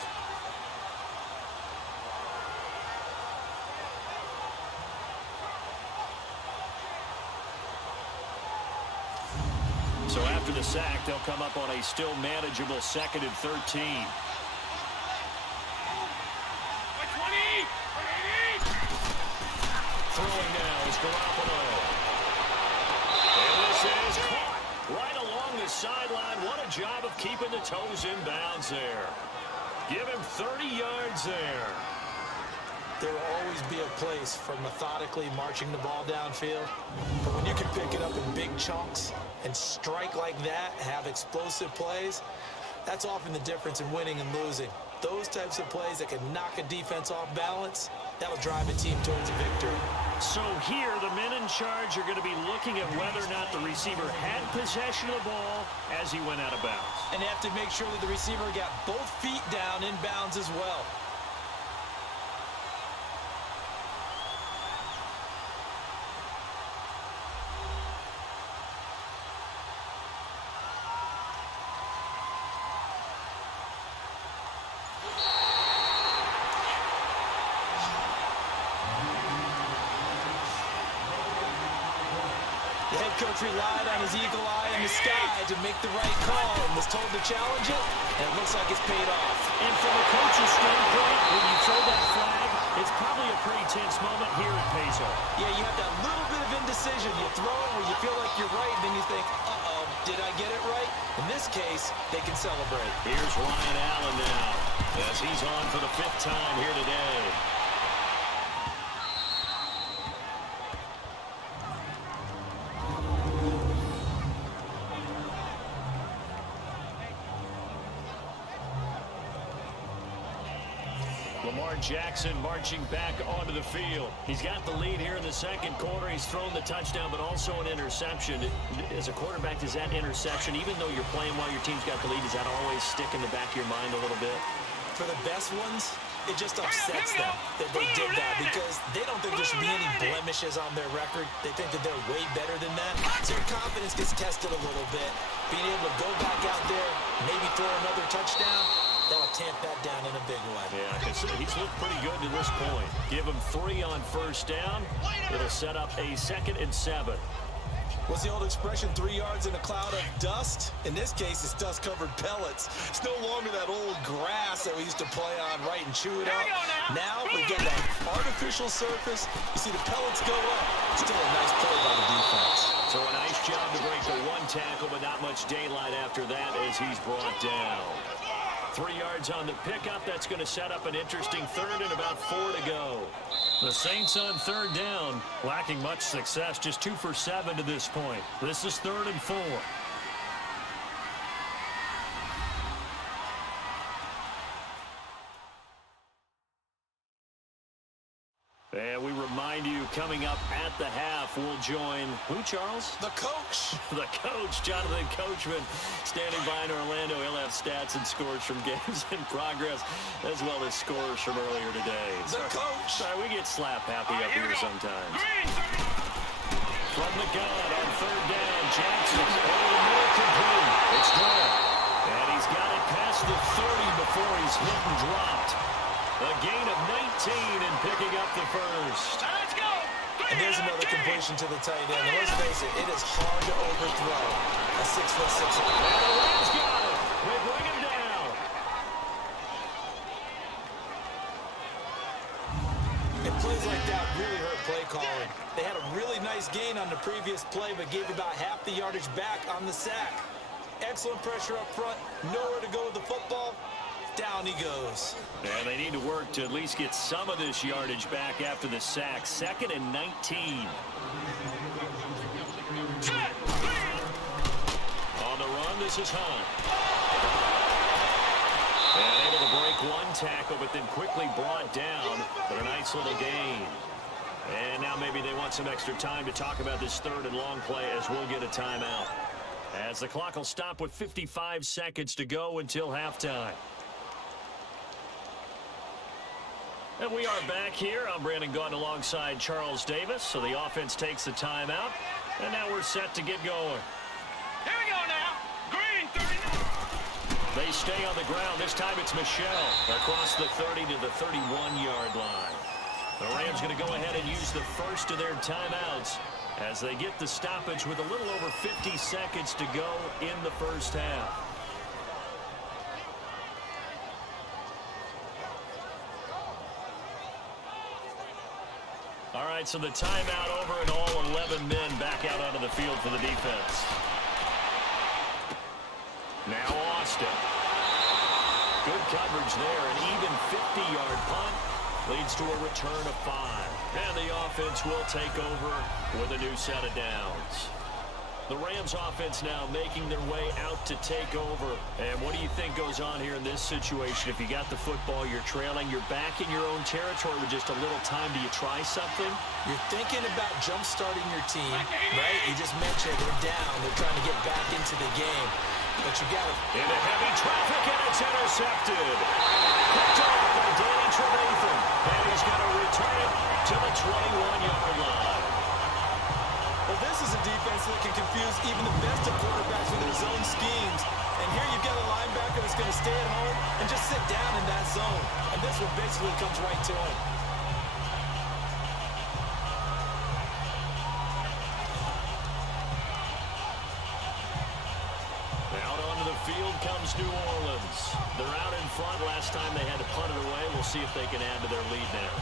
So after the sack, they'll come up on a still manageable 2nd and 13. Throwing now is Garoppolo. And this is caught right along the sideline. What a job of keeping the toes in bounds there. Give him 30 yards there. There will always be a place for methodically marching the ball downfield. But when you can pick it up in big chunks and strike like that, have explosive plays, that's often the difference in winning and losing. Those types of plays that can knock a defense off balance, that'll drive a team towards a victory. So here, the men in charge are going to be looking at whether or not the receiver had possession of the ball as he went out of bounds. And they have to make sure that the receiver got both feet down in bounds as well. The head coach relied on his eagle eye in the sky to make the right call and was told to challenge it, and it looks like it's paid off. And from a coach's standpoint, when you throw that flag, it's probably a pretty tense moment. Here it pays off. Yeah, you have that little bit of indecision. You throw it where you feel like you're right, and then you think, uh-oh, did I get it right? In this case, they can celebrate. Here's Ryan Allen now, as he's on for the 5th time here today. Jackson marching back onto the field. He's got the lead here in the 2nd quarter. He's thrown the touchdown, but also an interception. As a quarterback, does that interception, even though you're playing while your team's got the lead, does that always stick in the back of your mind a little bit? For the best ones, it just upsets them that they did that because they don't think there should be any blemishes on their record. They think that they're way better than that. So your confidence gets tested a little bit. Being able to go back out there, maybe throw another touchdown, that'll tamp that down in a big way. Yeah, he's looked pretty good to this point. Give him 3 on 1st down. It'll set up a 2nd and 7. What's the old expression, 3 yards in a cloud of dust? In this case, it's dust-covered pellets. It's no longer that old grass that we used to play on, right, and chew it up. Now we get that artificial surface. You see the pellets go up. Still a nice play by the defense. So a nice job to break the 1 tackle, but not much daylight after that as he's brought down. 3 yards on the pickup. That's going to set up an interesting third and about 4 to go. The Saints on third down, lacking much success, just 2 for 7 to this point. This is 3rd and 4. And we remind you, coming up at the half, we'll join who, Charles? The coach. The coach, Jonathan Coachman, standing by in Orlando. He'll have stats and scores from games in progress, as well as scores from earlier today. The coach. Sorry, we get slap happy up here sometimes. From the gun on third down, Jackson over the middle, complete. It's good. And he's got it past the 30 before he's hit and dropped. A gain of 19 and picking up the first. Let's go. And there's another completion to the tight end. And let's face it, it is hard to overthrow a 6'6". And the Rams got it. They bring him down. And plays like that really hurt play calling. They had a really nice gain on the previous play, but gave about half the yardage back on the sack. Excellent pressure up front. Nowhere to go with the football. Down he goes. And they need to work to at least get some of this yardage back after the sack. 2nd and 19. On the run, this is Hunt. And able to break one tackle, but then quickly brought down for a nice little gain. And now maybe they want some extra time to talk about this 3rd and long play, as we'll get a timeout. As the clock will stop with 55 seconds to go until halftime. And we are back here. I'm Brandon Gaunt alongside Charles Davis. So the offense takes the timeout. And now we're set to get going. Here we go now. Green 39. They stay on the ground. This time it's Michelle across the 30 to the 31-yard line. The Rams going to go ahead and use the first of their timeouts as they get the stoppage with a little over 50 seconds to go in the first half. All right, so the timeout over and all 11 men back out onto the field for the defense. Now Austin. Good coverage there. An even 50-yard punt leads to a return of 5. And the offense will take over with a new set of downs. The Rams offense now making their way out to take over. And what do you think goes on here in this situation? If you got the football, you're trailing, you're back in your own territory with just a little time. Do you try something? You're thinking about jump-starting your team, right? You just mentioned they're down. They're trying to get back into the game. But you got to... Into heavy traffic, and it's intercepted. Picked off by Danny Trevathan. And he's going to return it to the 21-yard line. Well, this is a defense that can confuse even the best of quarterbacks with their zone schemes. And here you've got a linebacker that's going to stay at home and just sit down in that zone. And this one basically comes right to him. Out onto the field comes New Orleans. They're out in front. Last time they had to punt it away. We'll see if they can add to their lead now.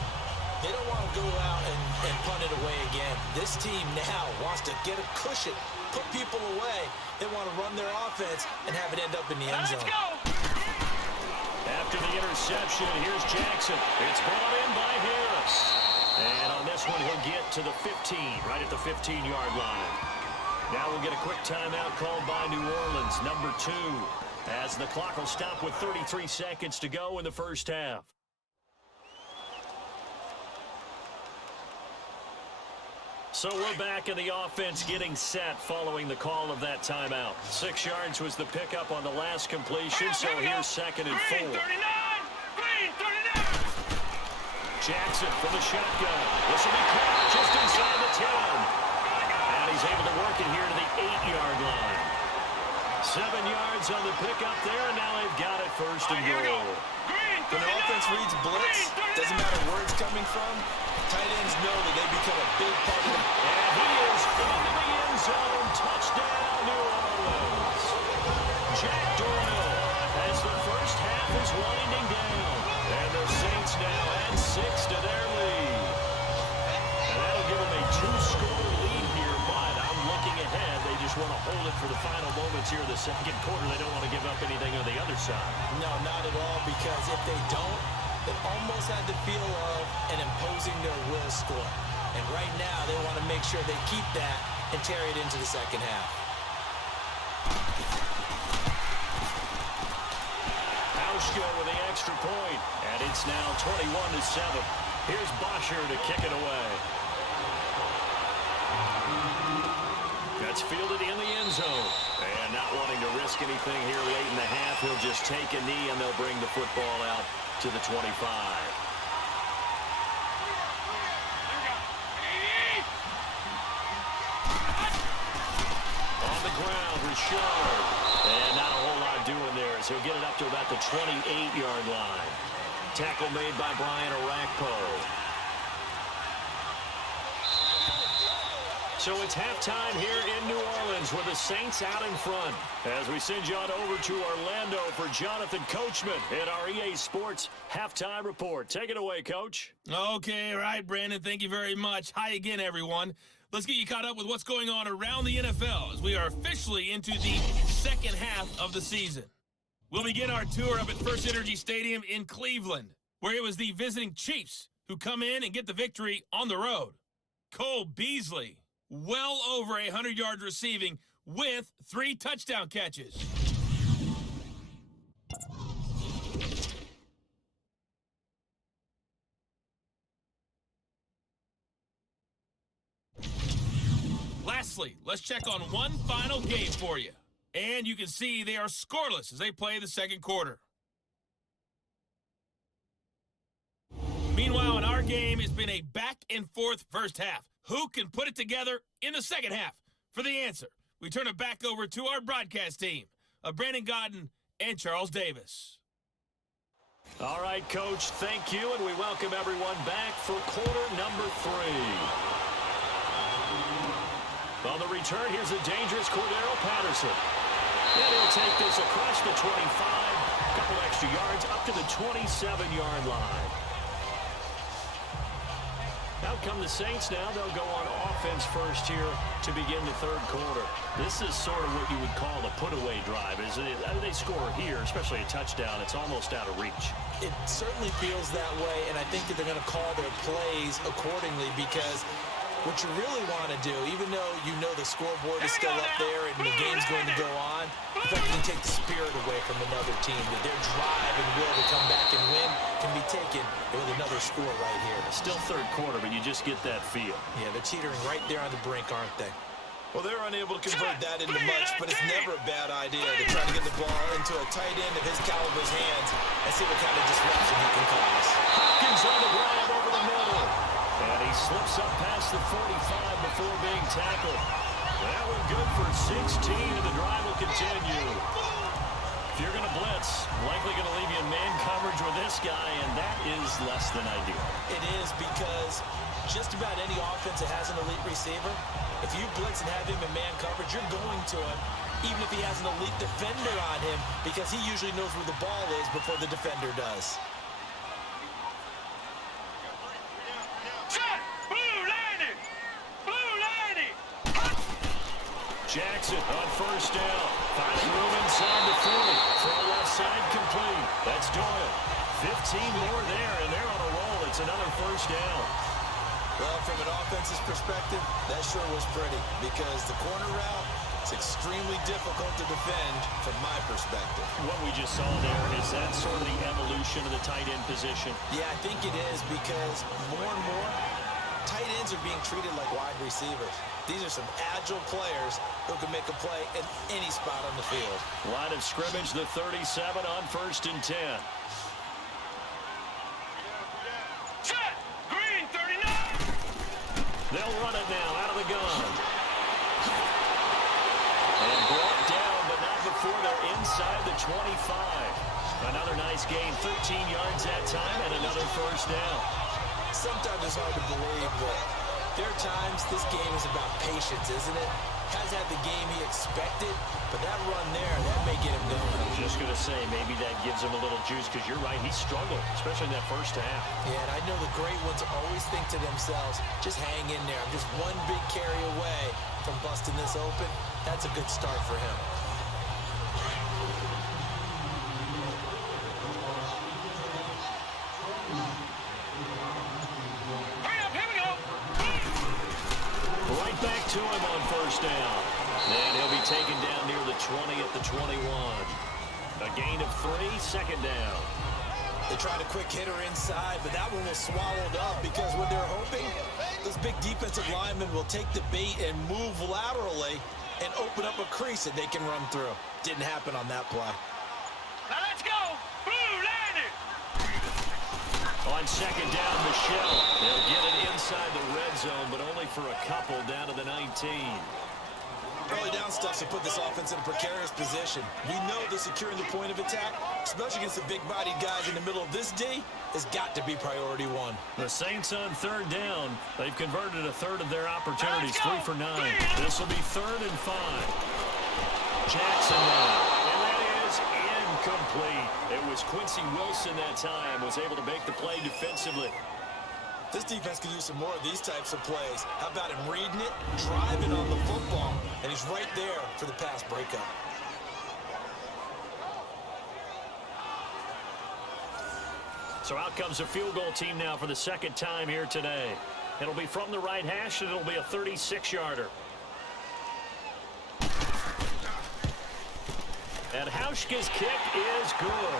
They don't want to go out and punt it away again. This team now wants to get a cushion, put people away. They want to run their offense and have it end up in the end zone. Let's go. After the interception, here's Jackson. It's brought in by Harris. And on this one, he'll get to the 15, right at the 15-yard line. Now we'll get a quick timeout called by New Orleans, number 2, as the clock will stop with 33 seconds to go in the first half. So we're back in the offense getting set following the call of that timeout. 6 yards was the pickup on the last completion, so here's 2nd and 4. Green 39. Green 39. Jackson from the shotgun. This will be caught just inside the 10. And he's able to work it here to the 8-yard line. 7 yards on the pickup there, and now they've got it first and goal. When the offense reads blitz, doesn't matter where it's coming from, tight ends know that they become a big part of it. And he is into the end zone. Touchdown, New Orleans. Jack Doyle as the first half is winding down. And the Saints now add 6 to their lead. And that'll give them a 2-score lead here, but I'm looking ahead. They just want to hold it for the final moments here in the second quarter. They don't want to give up anything on the other side. No, not at all, because if they don't, it almost had the feel of an imposing their will score. And right now, they want to make sure they keep that and carry it into the second half. Hauschka with the extra point, and it's now 21-7. Here's Bosher to kick it away. That's fielded in the end zone. And not wanting to risk anything here late in the half, he'll just take a knee, and they'll bring the football out to the 25. On the ground, Richard. And not a whole lot doing there as he'll get it up to about the 28-yard line. Tackle made by Brian Orakpo. So it's halftime here in New Orleans with the Saints out in front. As we send you on over to Orlando for Jonathan Coachman in our EA Sports Halftime Report. Take it away, Coach. Okay, right, Brandon. Thank you very much. Hi again, everyone. Let's get you caught up with what's going on around the NFL as we are officially into the second half of the season. We'll begin our tour up at First Energy Stadium in Cleveland, where it was the visiting Chiefs who come in and get the victory on the road. Cole Beasley, well over 100 yards receiving with 3 touchdown catches. Lastly, let's check on one final game for you. And you can see they are scoreless as they play the second quarter. Meanwhile, in our game, it's been a back-and-forth first half. Who can put it together in the second half? For the answer, we turn it back over to our broadcast team of Brandon Godden and Charles Davis. All right, Coach, thank you, and we welcome everyone back for quarter number 3. On the return, here's a dangerous Cordero Patterson. And he'll take this across the 25, a couple extra yards, up to the 27-yard line. Out come the Saints now. They'll go on offense first here to begin the third quarter. This is sort of what you would call a put-away drive, isn't it? They score here, especially a touchdown. It's almost out of reach. It certainly feels that way, and I think that they're going to call their plays accordingly because what you really want to do, even though you know the scoreboard is still up there and the game's going to go on, in fact, you can take the spirit away from another team. That their drive and will to come back and win can be taken with another score right here. Still third quarter, but you just get that feel. Yeah, they're teetering right there on the brink, aren't they? Well, they're unable to convert that into much, but it's never a bad idea to try to get the ball into a tight end of his caliber's hands and see what kind of disruption he can cause. Hopkins on the grab over the middle. And he slips up past the 45 before being tackled. That one good for 16, and the drive will continue. If you're going to blitz, likely going to leave you in man coverage with this guy, and that is less than ideal. It is because just about any offense that has an elite receiver, if you blitz and have him in man coverage, you're going to him, even if he has an elite defender on him, because he usually knows where the ball is before the defender does. Jackson on first down. Finding room inside the 40. Throw left side complete. That's Doyle. 15 more there, and they're on a roll. It's another first down. Well, from an offense's perspective, that sure was pretty because the corner route is extremely difficult to defend from my perspective. What we just saw there, is that sort of the evolution of the tight end position? Yeah, I think it is because more and more, tight ends are being treated like wide receivers. These are some agile players who can make a play in any spot on the field. Line of scrimmage, the 37 on 1st and 10. Set! Green 39! They'll run it now out of the gun. And brought down, but not before they're inside the 25. Another nice gain, 13 yards that time, and another first down. Sometimes it's hard to believe, but there are times this game is about patience, isn't it? Has had the game he expected, but that run there, that may get him going. I was just going to say, maybe that gives him a little juice, because you're right, he struggled, especially in that first half. Yeah, and I know the great ones always think to themselves, just hang in there. I'm just one big carry away from busting this open. That's a good start for him. Hurry up, here we go. Right back to him on first down. And he'll be taken down near the 20 at the 21. A gain of 3, second down. They tried a quick hitter inside, but that one was swallowed up because what they're hoping, this big defensive lineman will take the bait and move laterally and open up a crease that they can run through. Didn't happen on that play. Now let's go. Blue landed. On second down, Michelle. They'll get it inside the red zone, but only for a couple down to the 19. Early down stuffs will put this offense in a precarious position. We know that securing the point of attack, especially against the big-bodied guys in the middle of this D, has got to be priority one. The Saints on third down. They've converted a third of their opportunities, 3 for 9. This will be 3rd and 5. Jackson now. And that is incomplete. It was Quincy Wilson that time, was able to make the play defensively. This defense can use some more of these types of plays. How about him reading it, driving on the football, and he's right there for the pass breakup. So out comes a field goal team now for the second time here today. It'll be from the right hash, and it'll be a 36-yarder. And Hauschka's kick is good.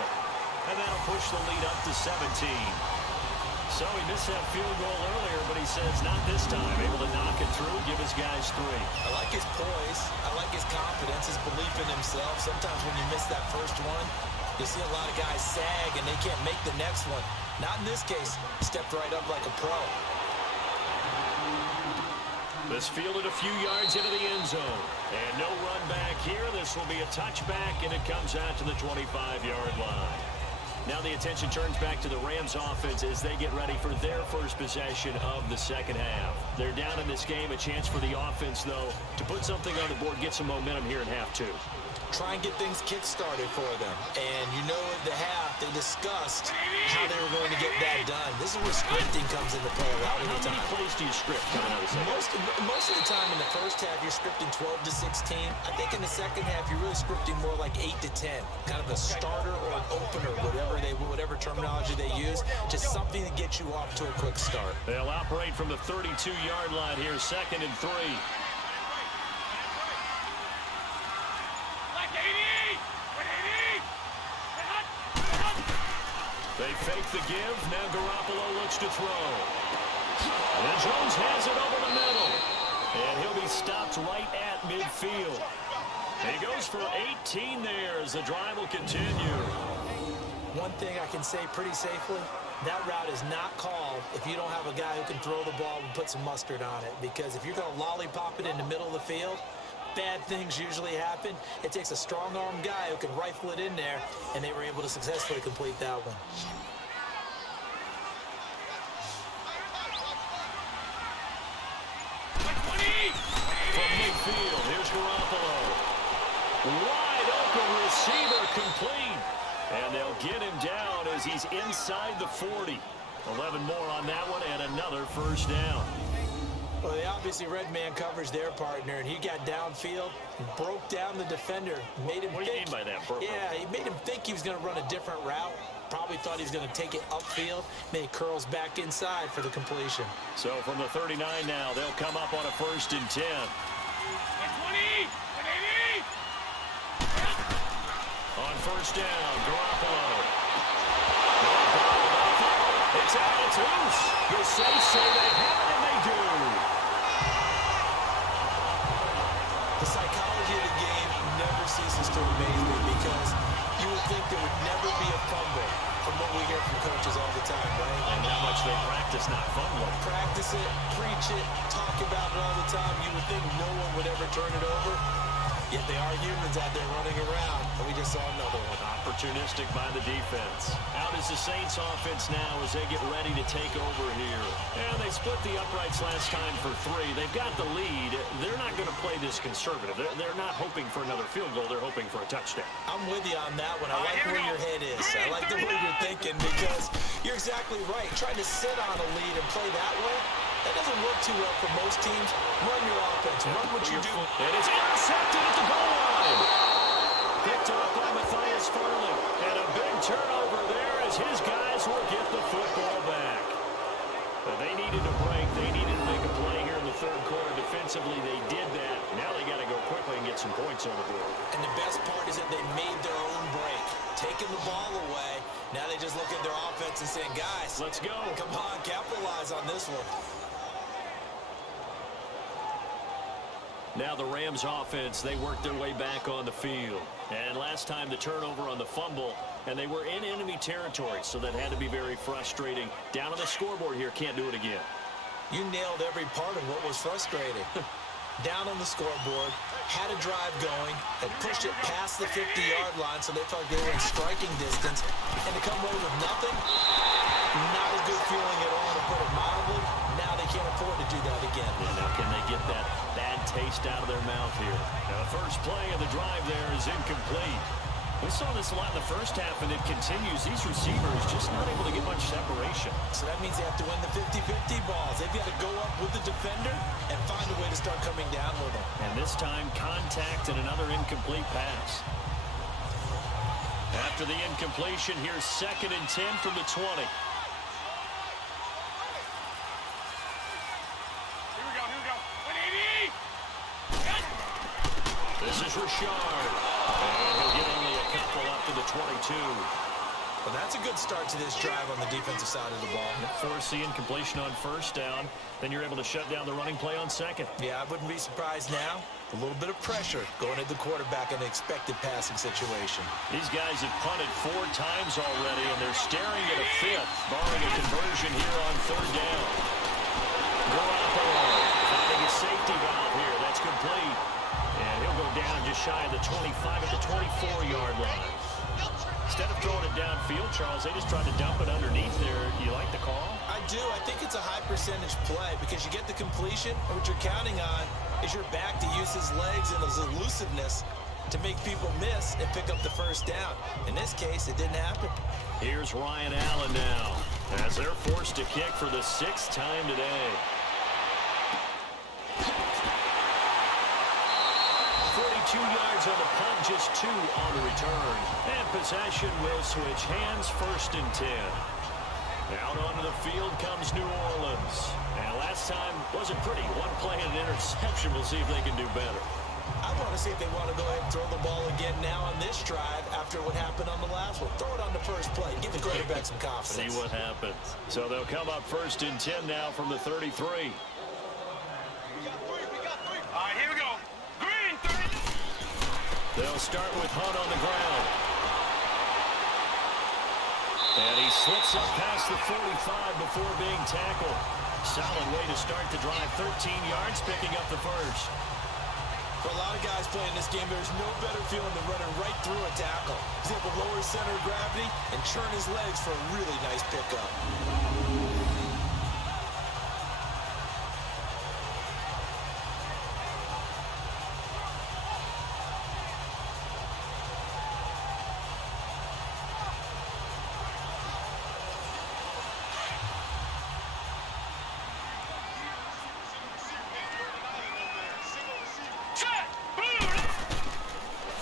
And that'll push the lead up to 17. So he missed that field goal earlier, but he says not this time. Able to knock it through, give his guys 3. I like his poise. I like his confidence, his belief in himself. Sometimes when you miss that first one, you see a lot of guys sag and they can't make the next one. Not in this case. He stepped right up like a pro. This fielded a few yards into the end zone. And no run back here. This will be a touchback, and it comes out to the 25-yard line. Now the attention turns back to the Rams offense as they get ready for their first possession of the second half. They're down in this game. A chance for the offense, though, to put something on the board, get some momentum here in half 2. Try and get things kick-started for them. And you know at the half, they discussed how they were going to get that done. This is where scripting comes into play a lot of the time. How many plays do you script coming out of the second? Most of the time in the first half, you're scripting 12 to 16. I think in the second half, you're really scripting more like 8 to 10. Kind of a starter or an opener, whatever terminology they use. Just something to get you off to a quick start. They'll operate from the 32-yard line here, 2nd and 3. They fake the give. Now Garoppolo looks to throw. And Jones has it over the middle. And he'll be stopped right at midfield. He goes for 18 there as the drive will continue. One thing I can say pretty safely, that route is not called if you don't have a guy who can throw the ball and put some mustard on it. Because if you're going to lollipop it in the middle of the field, bad things usually happen. It takes a strong-arm guy who can rifle it in there, and they were able to successfully complete that one. From midfield, here's Garoppolo. Wide open receiver complete. And they'll get him down as he's inside the 40. 11 more on that one and another first down. Well, they obviously red man coverage their partner, and he got downfield, broke down the defender, made him What do you mean by that, Burko? Yeah, he made him think he was going to run a different route. Probably thought he was going to take it upfield. Then he curls back inside for the completion. So from the 39 now, they'll come up on a 1st and 10. On first down, Garoppolo. It's out, it's loose. The Saints say they have it, and they do. The psychology of the game never ceases to amaze me because you would think there would never be a fumble from what we hear from coaches all the time, right? And how much they practice not fumbling. Practice it, preach it, talk about it all the time. You would think no one would ever turn it over. Yet they are humans out there running around, and we just saw another one. Opportunistic by the defense. Out is the Saints offense now as they get ready to take over here. And they split the uprights last time for 3. They've got the lead. They're not going to play this conservative. They're not hoping for another field goal. They're hoping for a touchdown. I'm with you on that one. I like where your head is. I like the way you're thinking because you're exactly right. Trying to sit on a lead and play that way, that doesn't work too well for most teams. Run your offense. Run what you do. And it's intercepted at the goal line. Picked up by Matthias Farley. And a big turnover there as his guys will get the football back. But they needed a break. They needed to make a play here in the third quarter. Defensively, they did that. Now they got to go quickly and get some points on the board. And the best part is that they made their own break. Taking the ball away. Now they just look at their offense and saying, guys, let's go. Come on, capitalize on this one. Now the Rams offense, they worked their way back on the field. And last time the turnover on the fumble, and they were in enemy territory, so that had to be very frustrating. Down on the scoreboard here, can't do it again. You nailed every part of what was frustrating. Down on the scoreboard, had a drive going, had pushed it past the 50-yard line so they felt they were in striking distance, and to come away with nothing, not a good feeling at all, to put it mildly. Now they can't afford to do that again. Yeah, now can they get that bad taste out of their mouth here? Now the first play of the drive there is incomplete. We saw this a lot in the first half, and it continues. These receivers just not able to get much separation. So that means they have to win the 50-50 balls. They've got to go up with the defender and find a way to start coming down with them. And this time, contact and another incomplete pass. After the incompletion, here's 2nd and 10 from the 20. Here we go. This is Richard. And he'll get only a couple up to the 22. Well, that's a good start to this drive on the defensive side of the ball. Force the incompletion on first down. Then you're able to shut down the running play on second. Yeah, I wouldn't be surprised now. A little bit of pressure going at the quarterback in an expected passing situation. These guys have punted 4 times already, and they're staring at a 5th, barring a conversion here on 3rd down. Garoppolo finding a safety valve here. That's complete. And he'll go down just shy of the 25 at the 24-yard line. Instead of throwing it downfield, Charles, they just tried to dump it underneath there. You like the call? I do. I think it's a high percentage play because you get the completion, and what you're counting on is your back to use his legs and his elusiveness to make people miss and pick up the first down. In this case, it didn't happen. Here's Ryan Allen now as they're forced to kick for the 6th time today. 42 yards on the punt, just 2 on the return. And possession will switch hands, 1st and 10. Out onto the field comes New Orleans. And last time wasn't pretty. 1 play and an interception. We'll see if they can do better. I want to see if they want to go ahead and throw the ball again now on this drive after what happened on the last one. Throw it on the first play. Give the quarterback some confidence. See what happens. So they'll come up 1st and 10 now from the 33. All right, here we go. Green, 30. They'll start with Hunt on the ground. And he slips up past the 45 before being tackled. Solid way to start the drive. 13 yards, picking up the first. For a lot of guys playing this game, there's no better feeling than running right through a tackle. He's able to lower his center of gravity and churn his legs for a really nice pickup.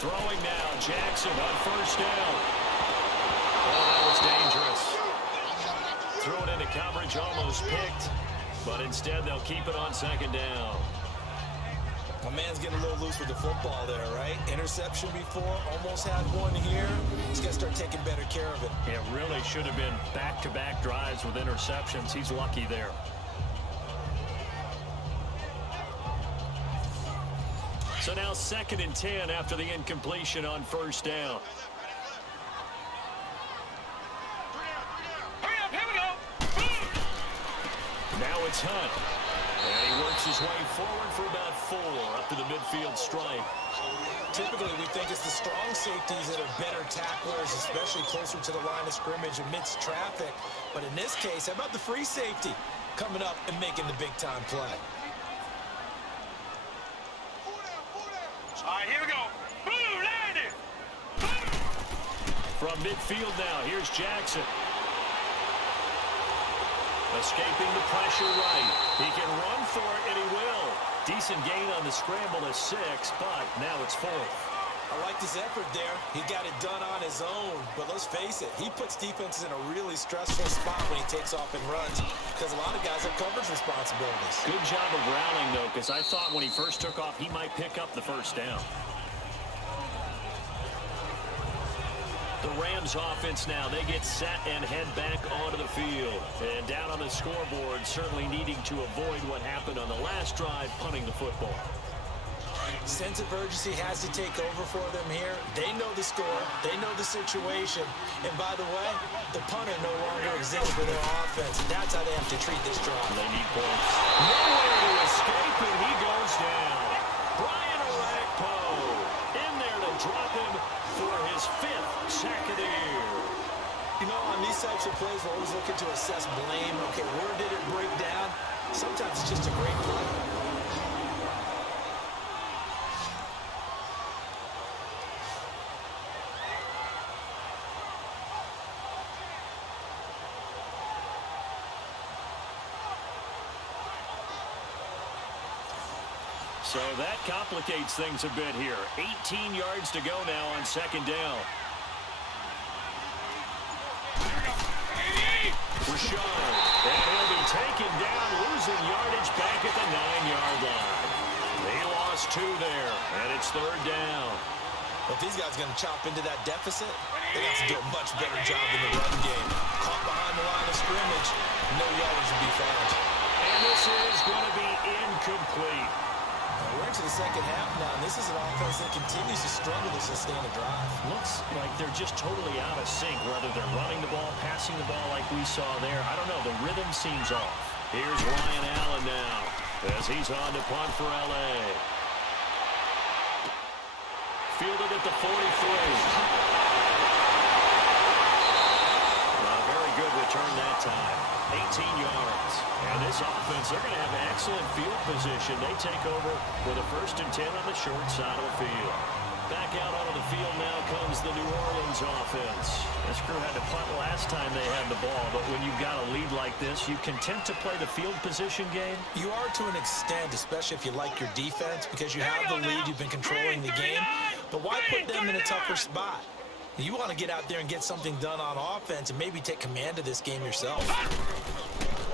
Throwing now, Jackson on first down. Oh, that was dangerous. Throw it into coverage, almost picked. But instead, they'll keep it on 2nd down. My man's getting a little loose with the football there, right? Interception before, almost had one here. He's got to start taking better care of it. It really should have been back-to-back drives with interceptions. He's lucky there. So now 2nd and 10 after the incompletion on first down. Hurry up, here we go. Now it's Hunt. And he works his way forward for about 4 up to the midfield stripe. Typically, we think it's the strong safeties that are better tacklers, especially closer to the line of scrimmage amidst traffic. But in this case, how about the free safety coming up and making the big-time play? All right, here we go. Boom, landed. From midfield now, here's Jackson. Escaping the pressure right. He can run for it, and he will. Decent gain on the scramble to 6, but now it's 4th. I like his effort there. He got it done on his own. But let's face it, he puts defenses in a really stressful spot when he takes off and runs because a lot of guys have coverage responsibilities. Good job of rallying, though, because I thought when he first took off, he might pick up the first down. The Rams offense now, they get set and head back onto the field. And down on the scoreboard, certainly needing to avoid what happened on the last drive, punting the football. Sense of urgency has to take over for them here. They know the score. They know the situation. And by the way, the punter no longer exists for their offense. That's how they have to treat this drive. They need points. Nowhere to escape, and he goes down. Brian Orakpo in there to drop him for his 5th sack of the year. You know, on these types of plays, we're always looking to assess blame. Okay, where did it break down? Sometimes it's just a great play. So that complicates things a bit here. 18 yards to go now on second down. Rashawn, and he'll be taken down, losing yardage back at the 9-yard line. He lost 2 there, and it's third down. If these guys are going to chop into that deficit, they got to do a much better job in the run game. Caught behind the line of scrimmage, no yardage will be found. And this is going to be incomplete. We're into the second half now, and this is an offense that continues to struggle to sustain a drive. Looks like they're just totally out of sync, whether they're running the ball, passing the ball like we saw there. I don't know. The rhythm seems off. Here's Ryan Allen now as he's on to punt for L.A. Fielded at the 43. Very good return that time. 18 yards. And this offense, they're going to have excellent field position. They take over with a 1st and 10 on the short side of the field. Back out onto the field now comes the New Orleans offense. This crew had to punt last time they had the ball, but when you've got a lead like this, you content to play the field position game? You are to an extent, especially if you like your defense, because you have the lead, you've been controlling the game. But why put them in a tougher spot? You want to get out there and get something done on offense and maybe take command of this game yourself.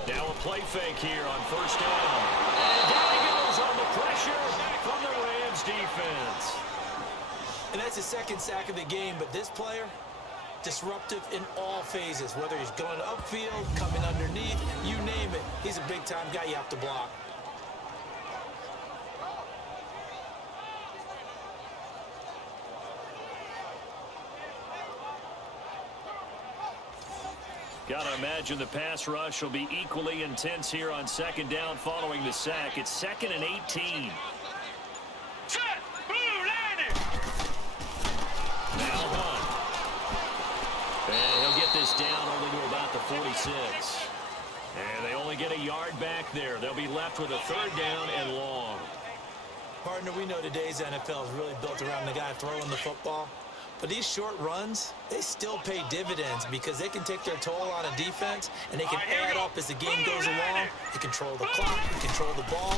Now a play fake here on first down. And down he goes on the pressure from the Rams defense. And that's his 2nd sack of the game, but this player, disruptive in all phases, whether he's going upfield, coming underneath, you name it. He's a big-time guy you have to block. Got to imagine the pass rush will be equally intense here on second down following the sack. It's 2nd and 18. Set, blue, landing. Now Hunt. And he'll get this down only to about the 46. And they only get a yard back there. They'll be left with a 3rd down and long. Partner, we know today's NFL is really built around the guy throwing the football. But these short runs, they still pay dividends because they can take their toll on a defense and they can add up as the game goes along. They control the clock, they control the ball,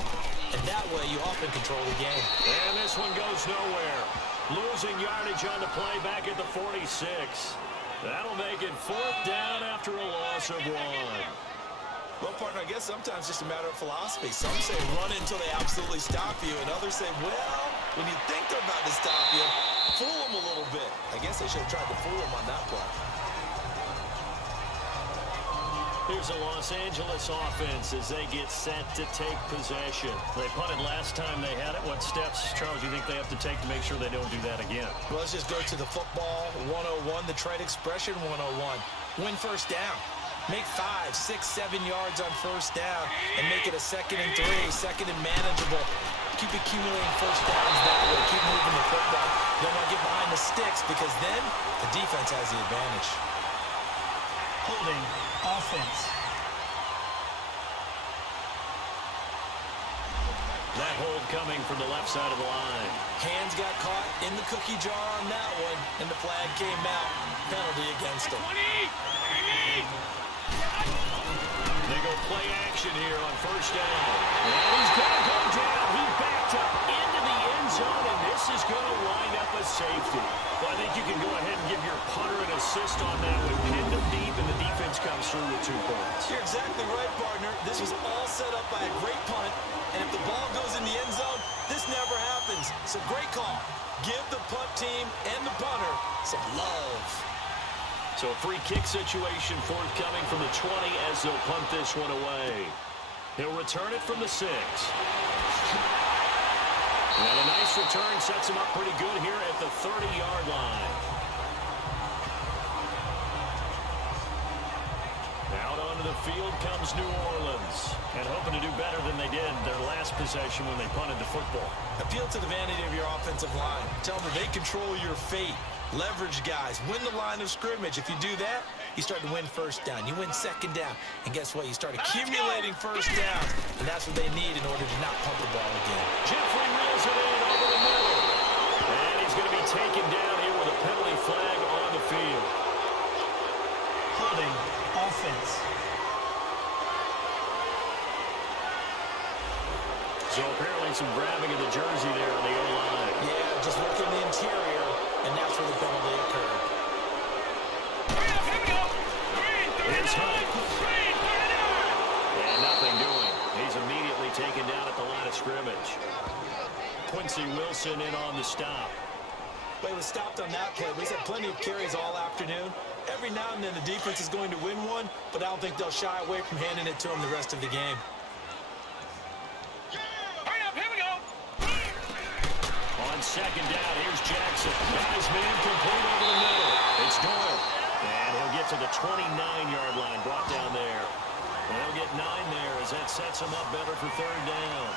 and that way you often control the game. And this one goes nowhere. Losing yardage on the play back at the 46. That'll make it 4th down after a loss of 1. Well, partner, I guess sometimes it's just a matter of philosophy. Some say run until they absolutely stop you, and others say, well, when you think they're about to stop you, fool them a little bit. I guess they should have tried to fool them on that play. Here's a Los Angeles offense as they get set to take possession. They punted last time they had it. What steps, Charles, you think they have to take to make sure they don't do that again? Well, let's just go to the football 101, the trade expression 101. Win first down. Make 5, 6, 7 yards on first down and make it a 2nd and 3, 2nd and manageable. Keep accumulating first downs that way. Keep moving the football. You don't want to get behind the sticks because then the defense has the advantage. Holding offense. That hold coming from the left side of the line. Hands got caught in the cookie jar on that one, and the flag came out. Penalty against him. They go play action here on first down. And he's going to go down. He backed up into the end zone, and this is going to wind up a safety. Well, I think you can go ahead and give your punter an assist on that one. Pinned him deep, and the defense comes through with 2 points. You're exactly right, partner. This was all set up by a great punt, and if the ball goes in the end zone, this never happens. So great call. Give the punt team and the punter some love. So a free kick situation forthcoming from the 20 as they'll punt this one away. He'll return it from the 6. And a nice return sets him up pretty good here at the 30-yard line. Out onto the field comes New Orleans. And hoping to do better than they did their last possession when they punted the football. Appeal to the vanity of your offensive line. Tell them they control your fate. Leverage guys. Win the line of scrimmage. If you do that, you start to win first down. You win second down. And guess what? You start accumulating first downs. And that's what they need in order to not pump the ball again. Jeffrey reels it in over the middle. And he's going to be taken down here with a penalty flag on the field. Holding offense. So apparently some grabbing of the jersey there on the O-line. Yeah, just working the interior, and that's where the penalty occurred. Here's Hunt. And nothing doing. He's immediately taken down at the line of scrimmage. Quincy Wilson in on the stop. But he was stopped on that play. But he's had plenty of carries all afternoon. Every now and then the defense is going to win one, but I don't think they'll shy away from handing it to him the rest of the game. On second down, here's Jackson. Got his man complete over the middle. It's Doyle. And he'll get to the 29-yard line, brought down there. And he'll get 9 there as that sets him up better for third down.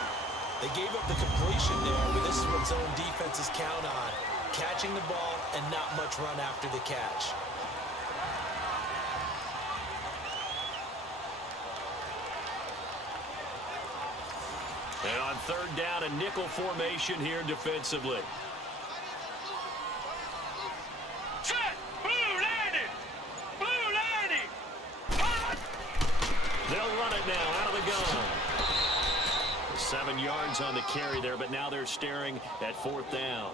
They gave up the completion there, but this is what zone defenses count on. Catching the ball and not much run after the catch. And on third down, a nickel formation here defensively. Set! Blue landing! Blue landing! They'll run it now out of the gun. 7 yards on the carry there, but now they're staring at fourth down.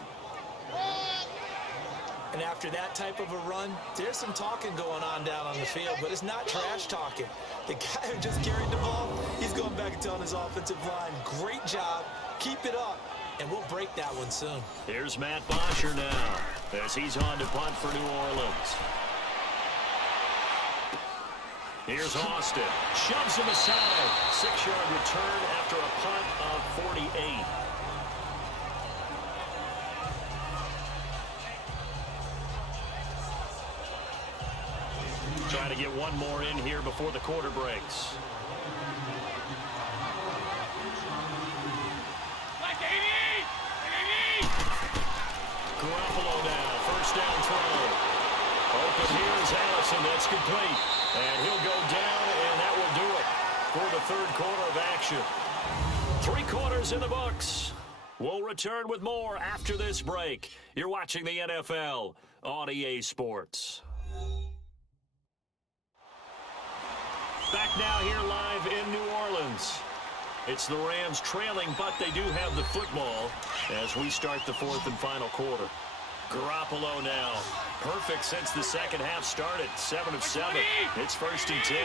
And after that type of a run, there's some talking going on down on the field, but it's not trash talking. The guy who just carried the ball, he's going back and telling his offensive line, great job, keep it up, and we'll break that one soon. Here's Matt Bosher now as he's on to punt for New Orleans. Here's Austin. Shoves him aside. 6-yard return after a punt of 48. Trying to get one more in here before the quarter breaks. Garoppolo now, first down throw. Open here is Allison, that's complete. And he'll go down, and that will do it for the third quarter of action. 3 quarters in the books. We'll return with more after this break. You're watching the NFL on EA Sports. Back now here live in New Orleans. It's the Rams trailing, but they do have the football as we start the fourth and final quarter. Garoppolo now. Perfect since the second half started. 7 of 7. It's first and 10.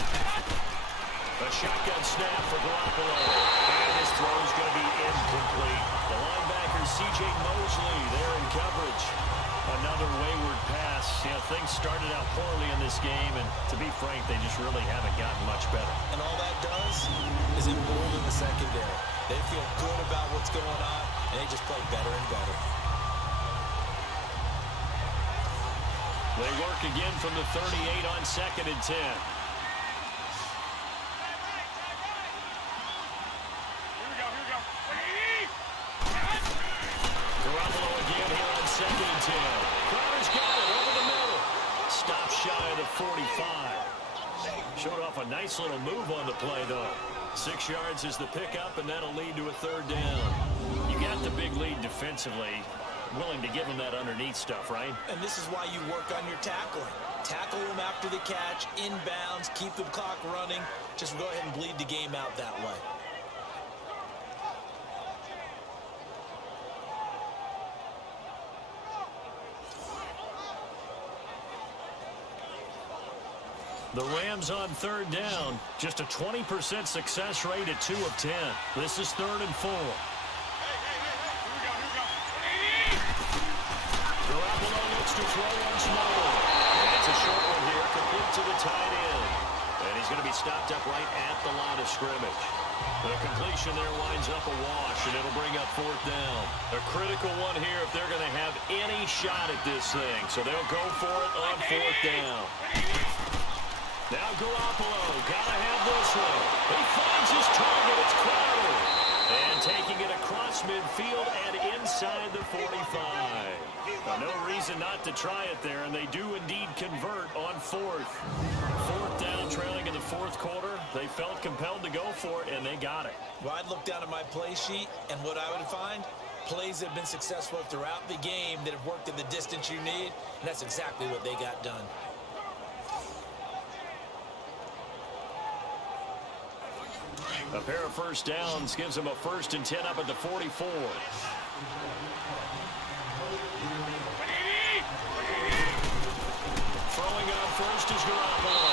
A shotgun snap for Garoppolo. And his throw is going to be incomplete. The linebacker, C.J. Mosley, there in coverage. Another wayward pass. You know, things started out poorly in this game, and to be frank, they just really haven't gotten much better. And all that does is embolden the secondary. They feel good about what's going on, and they just play better and better. They work again from the 38 on second and 10. Garoppolo again here on second and 10. Crowder's got it over the middle. Stop shy of the 45. Showed off a nice little move on the play, though. 6 yards is the pickup, and that'll lead to a third down. You got the big lead defensively. Willing to give them that underneath stuff, right? And this is why you work on your tackling. Tackle them after the catch, inbounds, keep the clock running. Just go ahead and bleed the game out that way. The Rams on third down. Just a 20% success rate at 2 of 10. This is 3rd and 4. Garoppolo looks to throw once more. And it's a short one here, complete to the tight end. And he's going to be stopped up right at the line of scrimmage. The completion there winds up a wash, and it'll bring up 4th down. A critical one here if they're going to have any shot at this thing. So they'll go for it on 4th down. Now Garoppolo, gotta have this one. He finds his target, it's Crowder. And taking it across midfield and inside the 45. Now, no reason not to try it there, and they do indeed convert on 4th. 4th down, trailing in the 4th quarter. They felt compelled to go for it, and they got it. Well, I'd look down at my play sheet, and what I would find, plays have been successful throughout the game that have worked at the distance you need, and that's exactly what they got done. A pair of first downs gives them a 1st and 10 up at the 44. Throwing out first is Garoppolo.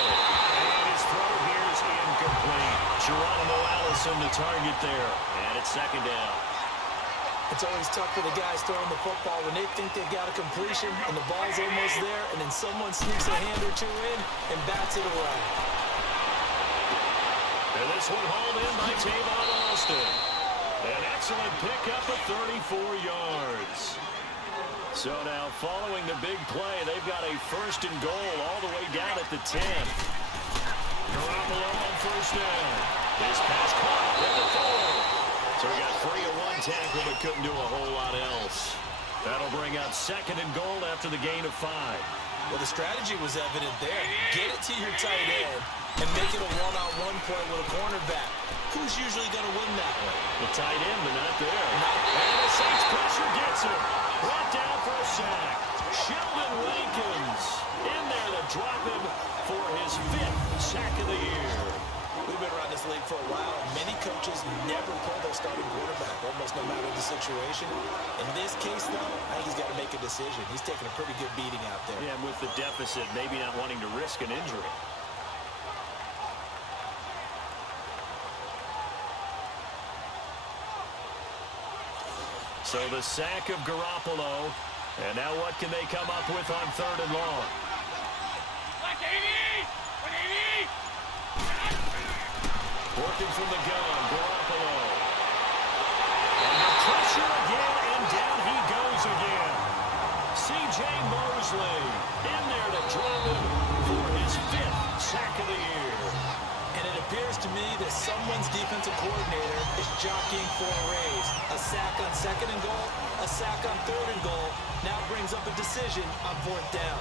And his throw here is incomplete. Geronimo Allison the target there. And it's 2nd down. It's always tough for the guys throwing the football when they think they got a completion and the ball's almost there, and then someone sneaks a hand or two in and bats it away. And this one hauled in by Tavon Austin. An excellent pickup of 34 yards. So now following the big play, they've got a 1st and goal all the way down at the 10. Garoppolo on 1st down. This pass caught at the 4. So he got 3 of 1 tackle but couldn't do a whole lot else. That'll bring out 2nd and goal after the gain of 5. Well, the strategy was evident there. Get it to your tight end and make it a one-on-one play with a cornerback. Who's usually going to win that one? The tight end, but not there. And the Saints pressure gets him. Brought down for a sack. Sheldon Rankins in there to drop him for his 5th sack of the year. We've been around this league for a while. Many coaches never pull their starting quarterback, almost no matter the situation. In this case, though, I think he's got to make a decision. He's taking a pretty good beating out there. Yeah, and with the deficit, maybe not wanting to risk an injury. So the sack of Garoppolo. And now what can they come up with on 3rd and long? Working from the gun, Garoppolo. And the pressure again, and down he goes again. C.J. Mosley in there to drop him for his 5th sack of the year. And it appears to me that someone's defensive coordinator is jockeying for a raise. A sack on 2nd and goal, a sack on 3rd and goal, now brings up a decision on 4th down.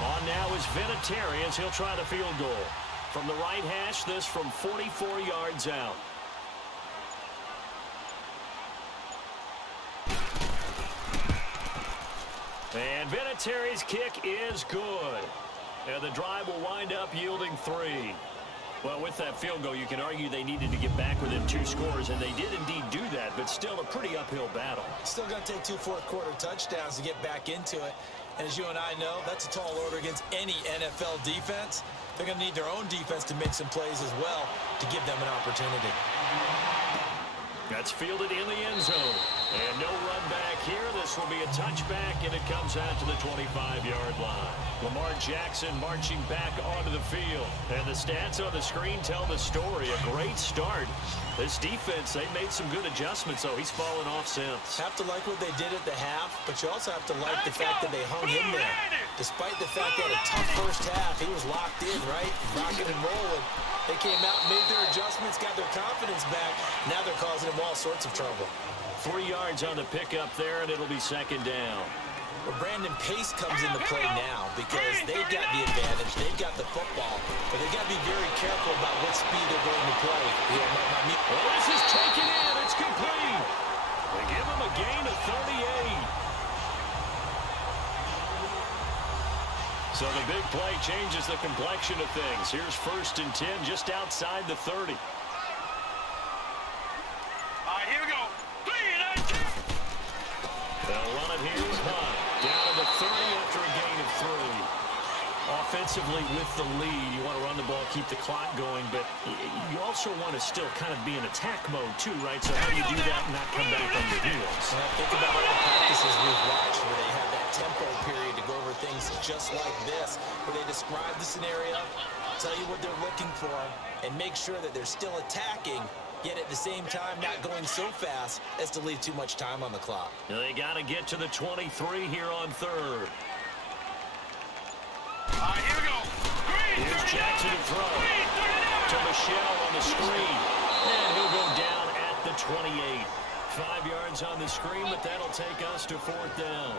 On now is Vinatieri as he'll try the field goal. From the right hash, this from 44 yards out. And Vinatieri's kick is good. And the drive will wind up yielding 3. Well, with that field goal, you can argue they needed to get back within 2 scores, and they did indeed do that, but still a pretty uphill battle. Still going to take 2 fourth-quarter touchdowns to get back into it. And as you and I know, that's a tall order against any NFL defense. They're going to need their own defense to make some plays as well to give them an opportunity. That's fielded in the end zone. And no run back here. This will be a touchback, and it comes out to the 25-yard line. Lamar Jackson marching back onto the field. And the stats on the screen tell the story. A great start. This defense, they made some good adjustments, so he's fallen off since. Have to like what they did at the half, but you also have to like the fact that they hung in there. Despite the fact they had a tough first half, he was locked in, right? Rocking and rolling. They came out, made their adjustments, got their confidence back. Now they're causing him all sorts of trouble. 3 yards on the pickup there, and it'll be 2nd down. Well, Brandon Pace comes into play now because they've got the advantage. They've got the football, but they've got to be very careful about what speed they're going to play. Well, this is taken in. It's complete. They give him a gain of 38. So the big play changes the complexion of things. Here's 1st and 10 just outside the 30. Here we go. 3 and 8. They'll run it here with Hunt. Down to the 30 after a gain of 3. offensively with the lead, you want to run the ball, keep the clock going, but you also want to still kind of be in attack mode too, right? So how do you do that and not come back on your heels? Well, think about all the practices we've watched where they have that tempo period to go over things just like this, where they describe the scenario, tell you what they're looking for, and make sure that they're still attacking, yet at the same time not going so fast as to leave too much time on the clock. They got to get to the 23 here on third. Here we go. Green, Here's Jackson to throw. To Michelle on the screen. And he'll go down at the 28. 5 yards on the screen, but that'll take us to fourth down.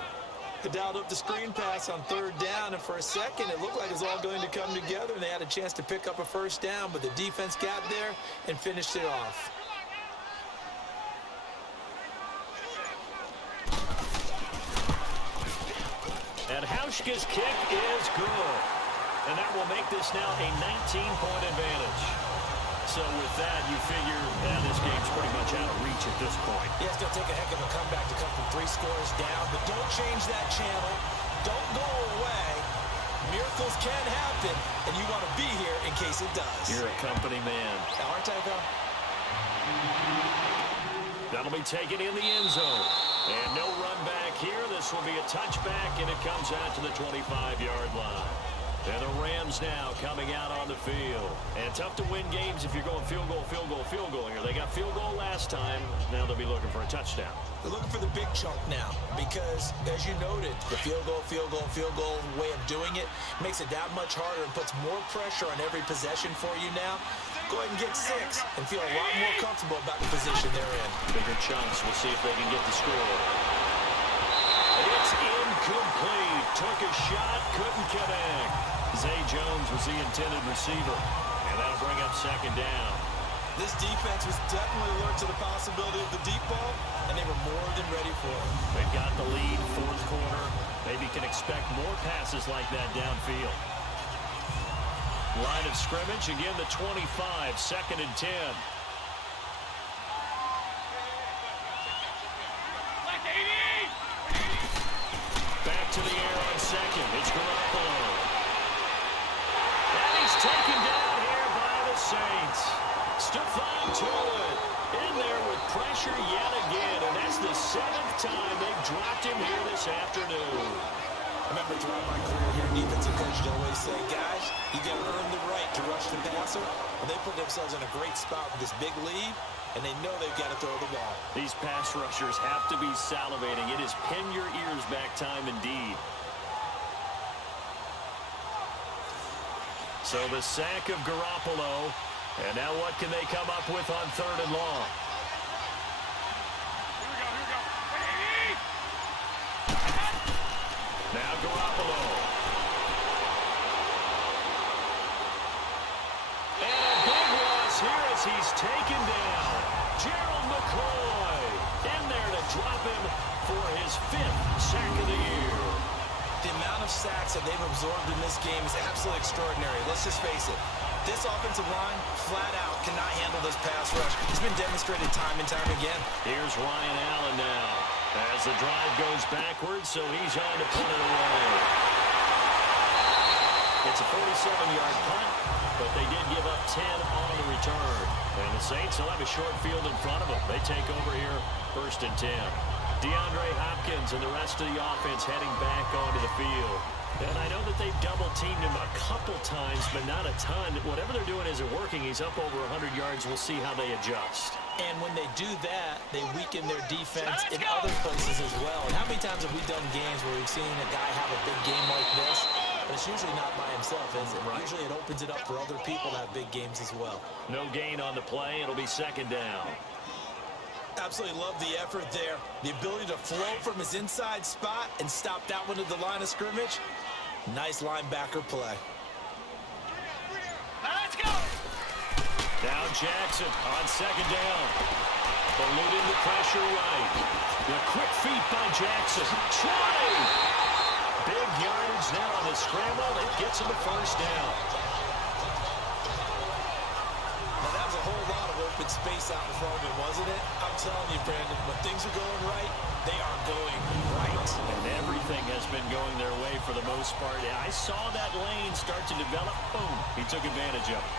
They dialed up the screen pass on third down, and for a second it looked like it was all going to come together, and they had a chance to pick up a first down, but the defense got there and finished it off. And Hauschka's kick is good. And that will make this now a 19-point advantage. So with that, you figure this game's pretty much out of reach at this point. Yeah, it's going to take a heck of a comeback to come from 3 scores down, but don't change that channel. Don't go away. Miracles can happen, and you want to be here in case it does. You're a company man. Aren't I, though? That'll be taken in the end zone. And no run back here. This will be a touchback, and it comes out to the 25-yard line. And the Rams now coming out on the field. And tough to win games if you're going field goal, field goal, field goal here. They got field goal last time. Now they'll be looking for a touchdown. They're looking for the big chunk now because, as you noted, the field goal way of doing it makes it that much harder and puts more pressure on every possession for you now. Go ahead and get 6 and feel a lot more comfortable about the position they're in. Bigger chunks. We'll see if they can get the score. It's incomplete. Took a shot, couldn't connect. Zay Jones was the intended receiver, and that'll bring up second down. This defense was definitely alert to the possibility of the deep ball, and they were more than ready for it. They've got the lead, fourth quarter. Maybe can expect more passes like that downfield. Line of scrimmage, again the 25, second and 10. Back to the air on second. It's Garoppolo. And he's taken down here by the Saints. Stephon Tuitt in there with pressure yet again, and that's the 7th time they've dropped him here this afternoon. I remember throughout my career here, defensive coaches always say, guys, you got to earn the right to rush the passer. And they put themselves in a great spot with this big lead, and they know they've got to throw the ball. These pass rushers have to be salivating. It is pin your ears back time indeed. So the sack of Garoppolo. And now what can they come up with on third and long? Now Garoppolo. And a big loss here as he's taken down. Gerald McCoy in there to drop him for his 5th sack of the year. The amount of sacks that they've absorbed in this game is absolutely extraordinary. Let's just face it. This offensive line, flat out, cannot handle this pass rush. It's been demonstrated time and time again. Here's Ryan Allen now as the drive goes backwards, so he's on to punt it away. It's a 47-yard punt, but they did give up 10 on the return. And the Saints will have a short field in front of them. They take over here, 1st and 10. DeAndre Hopkins and the rest of the offense heading back onto the field. And I know that they've double-teamed him a couple times, but not a ton. Whatever they're doing isn't working. He's up over 100 yards. We'll see how they adjust. And when they do that, they weaken their defense in other places as well. And how many times have we done games where we've seen a guy have a big game like this? But it's usually not by himself, is it? Right. Usually it opens it up for other people to have big games as well. No gain on the play. It'll be second down. Absolutely love the effort there. The ability to flow from his inside spot and stop that one at the line of scrimmage. Nice linebacker play. Let's go. Now Jackson on second down. Eluding the pressure right. The quick feet by Jackson. 20. Big yardage there on the scramble. It gets him the first down. Now that was a whole lot of open open space out in front of him, wasn't it? I'm telling you, Brandon, when things are going right, they are going right. And everything has been going their way for the most part. I saw that lane start to develop. Boom. He took advantage of it.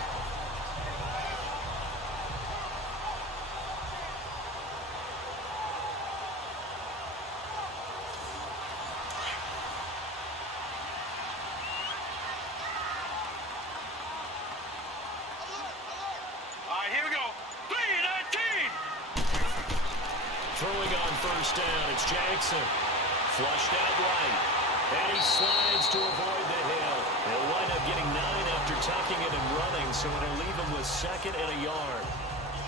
Here we go. 3-19. Throwing on first down, it's Jackson. Flushed out right. And he slides to avoid the hill. He'll wind up getting 9 after tucking it and running, so it'll leave him with 2nd and a yard.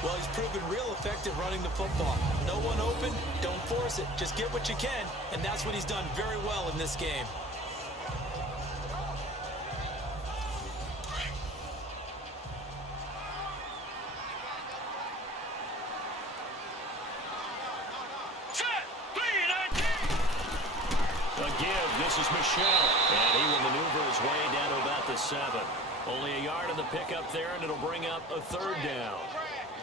Well, he's proven real effective running the football. No one open, don't force it. Just get what you can, and that's what he's done very well in this game. This is Michelle, and he will maneuver his way down to about the 7. Only a yard on the pickup there, and it'll bring up a 3rd down.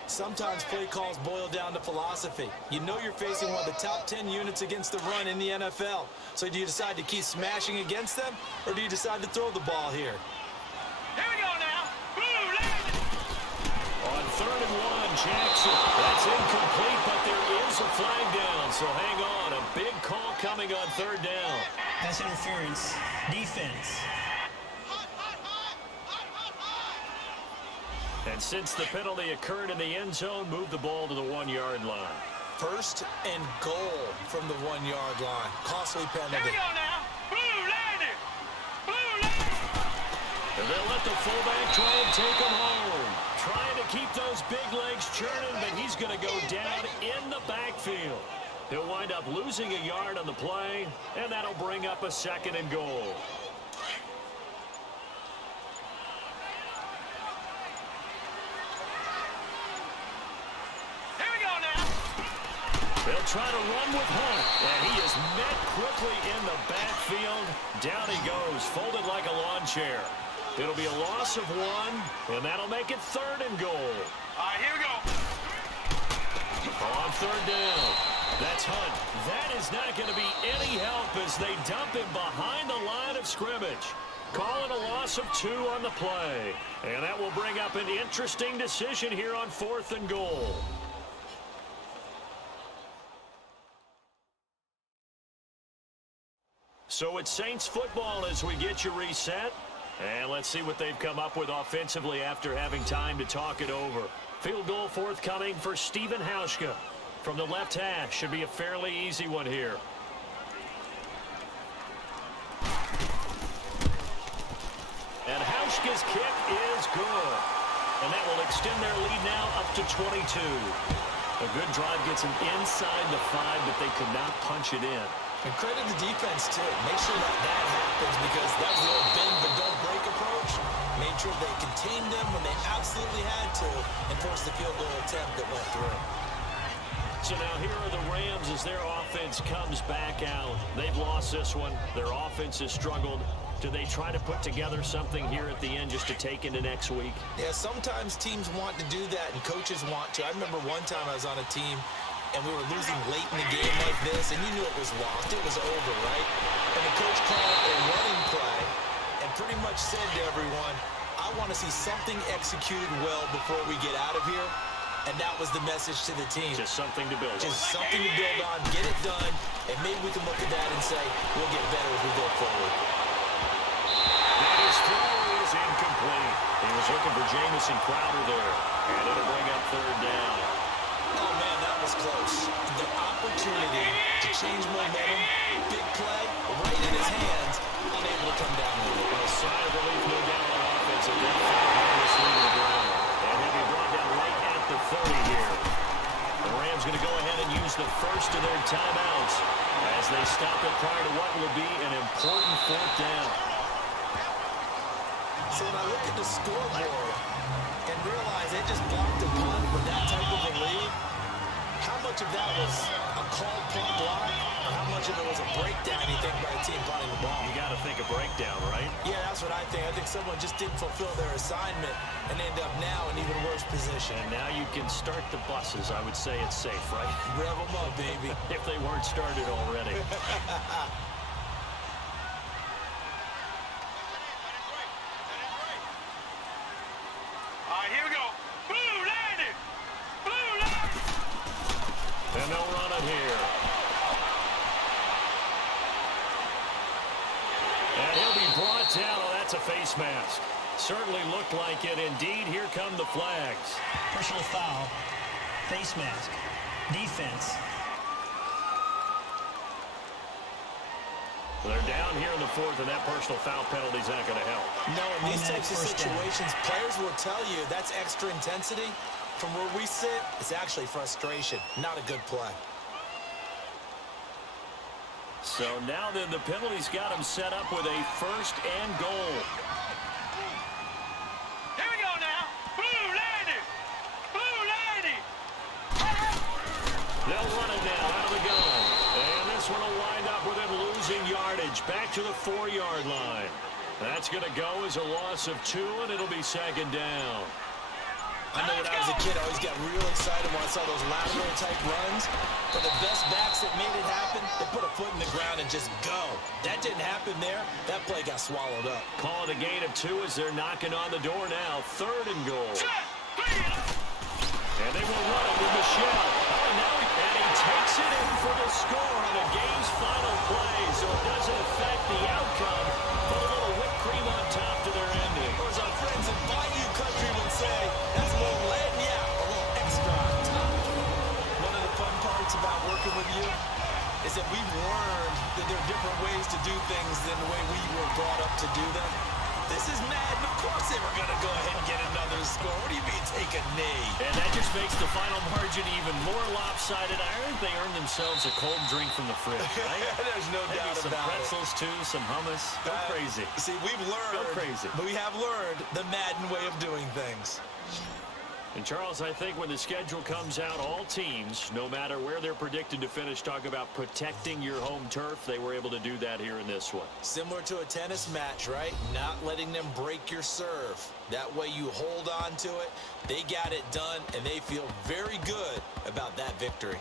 Sometimes play calls boil down to philosophy. You know you're facing one of the top 10 units against the run in the NFL. So do you decide to keep smashing against them, or do you decide to throw the ball here? Here we go now. On 3rd and 1, Jackson. That's incomplete, but there is a flag down, so hang on. A big call coming on 3rd down. Pass interference. Defense. And since the penalty occurred in the end zone, move the ball to the 1-yard line. 1st and goal from the 1-yard line. Costly penalty. Here we go now. Blue landing. And they'll let the fullback try and take him home. Trying to keep those big legs churning, but he's going to go down in the backfield. He'll wind up losing a yard on the play, and that'll bring up a 2nd and goal. Here we go now. They'll try to run with Hunt, and he is met quickly in the backfield. Down he goes, folded like a lawn chair. It'll be a loss of 1, and that'll make it 3rd and goal. Here we go. On 3rd down, that's Hunt. That is not going to be any help as they dump him behind the line of scrimmage. Call it a loss of 2 on the play. And that will bring up an interesting decision here on 4th and goal. So it's Saints football as we get you reset. And let's see what they've come up with offensively after having time to talk it over. Field goal forthcoming for Stephen Hauschka. From the left hash, should be a fairly easy one here. And Hauschka's kick is good. And that will extend their lead now up to 22. A good drive gets them inside the 5, but they could not punch it in. And credit the defense, too. Make sure that happens because that was the old bend but don't break approach. Made sure they contained them when they absolutely had to and forced the field goal attempt that went through. So now here are the Rams as their offense comes back out. They've lost this one. Their offense has struggled. Do they try to put together something here at the end just to take into next week? Yeah, sometimes teams want to do that and coaches want to. I remember one time I was on a team and we were losing late in the game like this, and you knew it was lost. It was over, right? And the coach called a running play and pretty much said to everyone, I want to see something executed well before we get out of here. And that was the message to the team. Just something to build on. Just something to build on, get it done, and maybe we can look at that and say, we'll get better as we go forward. And his throw is incomplete. He was looking for Jamison Crowder there. And it'll bring up 3rd down. Oh, man, that was close. The opportunity to change momentum, big play, right in his hands, unable to come down with it. A sigh of relief, no doubt, on offense. And then Harris leaving the ground. And he'll be brought down right at the 30 here. The Rams going to go ahead and use the first of their timeouts as they stop it prior to what will be an important 4th down. So when I look at the scoreboard and realize they just blocked a punt with that type of a lead, how much of that was a called block, or how much of it was a breakdown, you think, by the team punting the ball? You got to think a breakdown, right? Yeah, that's what I think. I think someone just didn't fulfill their assignment and end up now in even worse position. And now you can start the buses. I would say it's safe, right? Rev them up, baby. If they weren't started already. All right, here we go. Blue landed. Blue landed. And they'll run it here. And he'll be brought down. Oh, that's a face mask. Certainly looked like it. Indeed, here come the flags. Personal foul. Face mask. Defense. They're down here in the fourth, and that personal foul penalty is not going to help. No, in these Automatic types of first down. situations, players will tell you that's extra intensity. From where we sit, it's actually frustration, not a good play. So now then, the penalty's got him set up with a first and goal. Here we go now. Blue landed. Blue landed. They'll run it now out of the gun. And this one will wind up with him losing yardage back to the 4-yard line. That's going to go as a loss of 2, and it'll be second down. I know when I was a kid, I always got real excited when I saw those lateral-type runs. But the best backs that made it happen, they put a foot in the ground and just go. That didn't happen there. That play got swallowed up. Call it a gain of 2 as they're knocking on the door now. Third and goal. And they will run it with Michelle. And he takes it in for the score on the game's final play. So it doesn't affect the outcome. Put a little whipped cream on top to their ending. Or as our friends in Bayou Country would say, that's a little lagna, a little extra on top. One of the fun parts about working with you is that we've learned that there are different ways to do things than the way we were brought up to do them. This is Madden. Of course they were going to go ahead and get another score. What do you mean take a knee? And that just makes the final margin even more lopsided. I think they earned themselves a cold drink from the fridge, right? There's no Maybe doubt some about pretzels, too, some hummus. Go crazy. See, we've learned. Go crazy. But we have learned the Madden way of doing things. And, Charles, I think when the schedule comes out, all teams, no matter where they're predicted to finish, talk about protecting your home turf. They were able to do that here in this one. Similar to a tennis match, right? Not letting them break your serve. That way you hold on to it. They got it done, and they feel very good about that victory.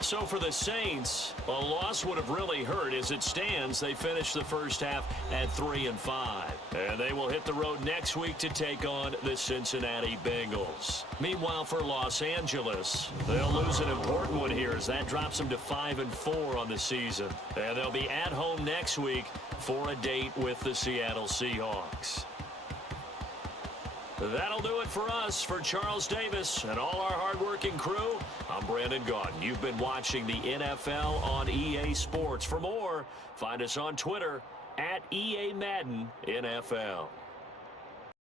So for the Saints, a loss would have really hurt. As it stands, they finished the first half at 3-5. And they will hit the road next week to take on the Cincinnati Bengals. Meanwhile, for Los Angeles, they'll lose an important one here as that drops them to 5-4 on the season. And they'll be at home next week for a date with the Seattle Seahawks. That'll do it for us. For Charles Davis and all our hardworking crew, I'm Brandon Gaudin. You've been watching the NFL on EA Sports. For more, find us on Twitter @EA Madden NFL.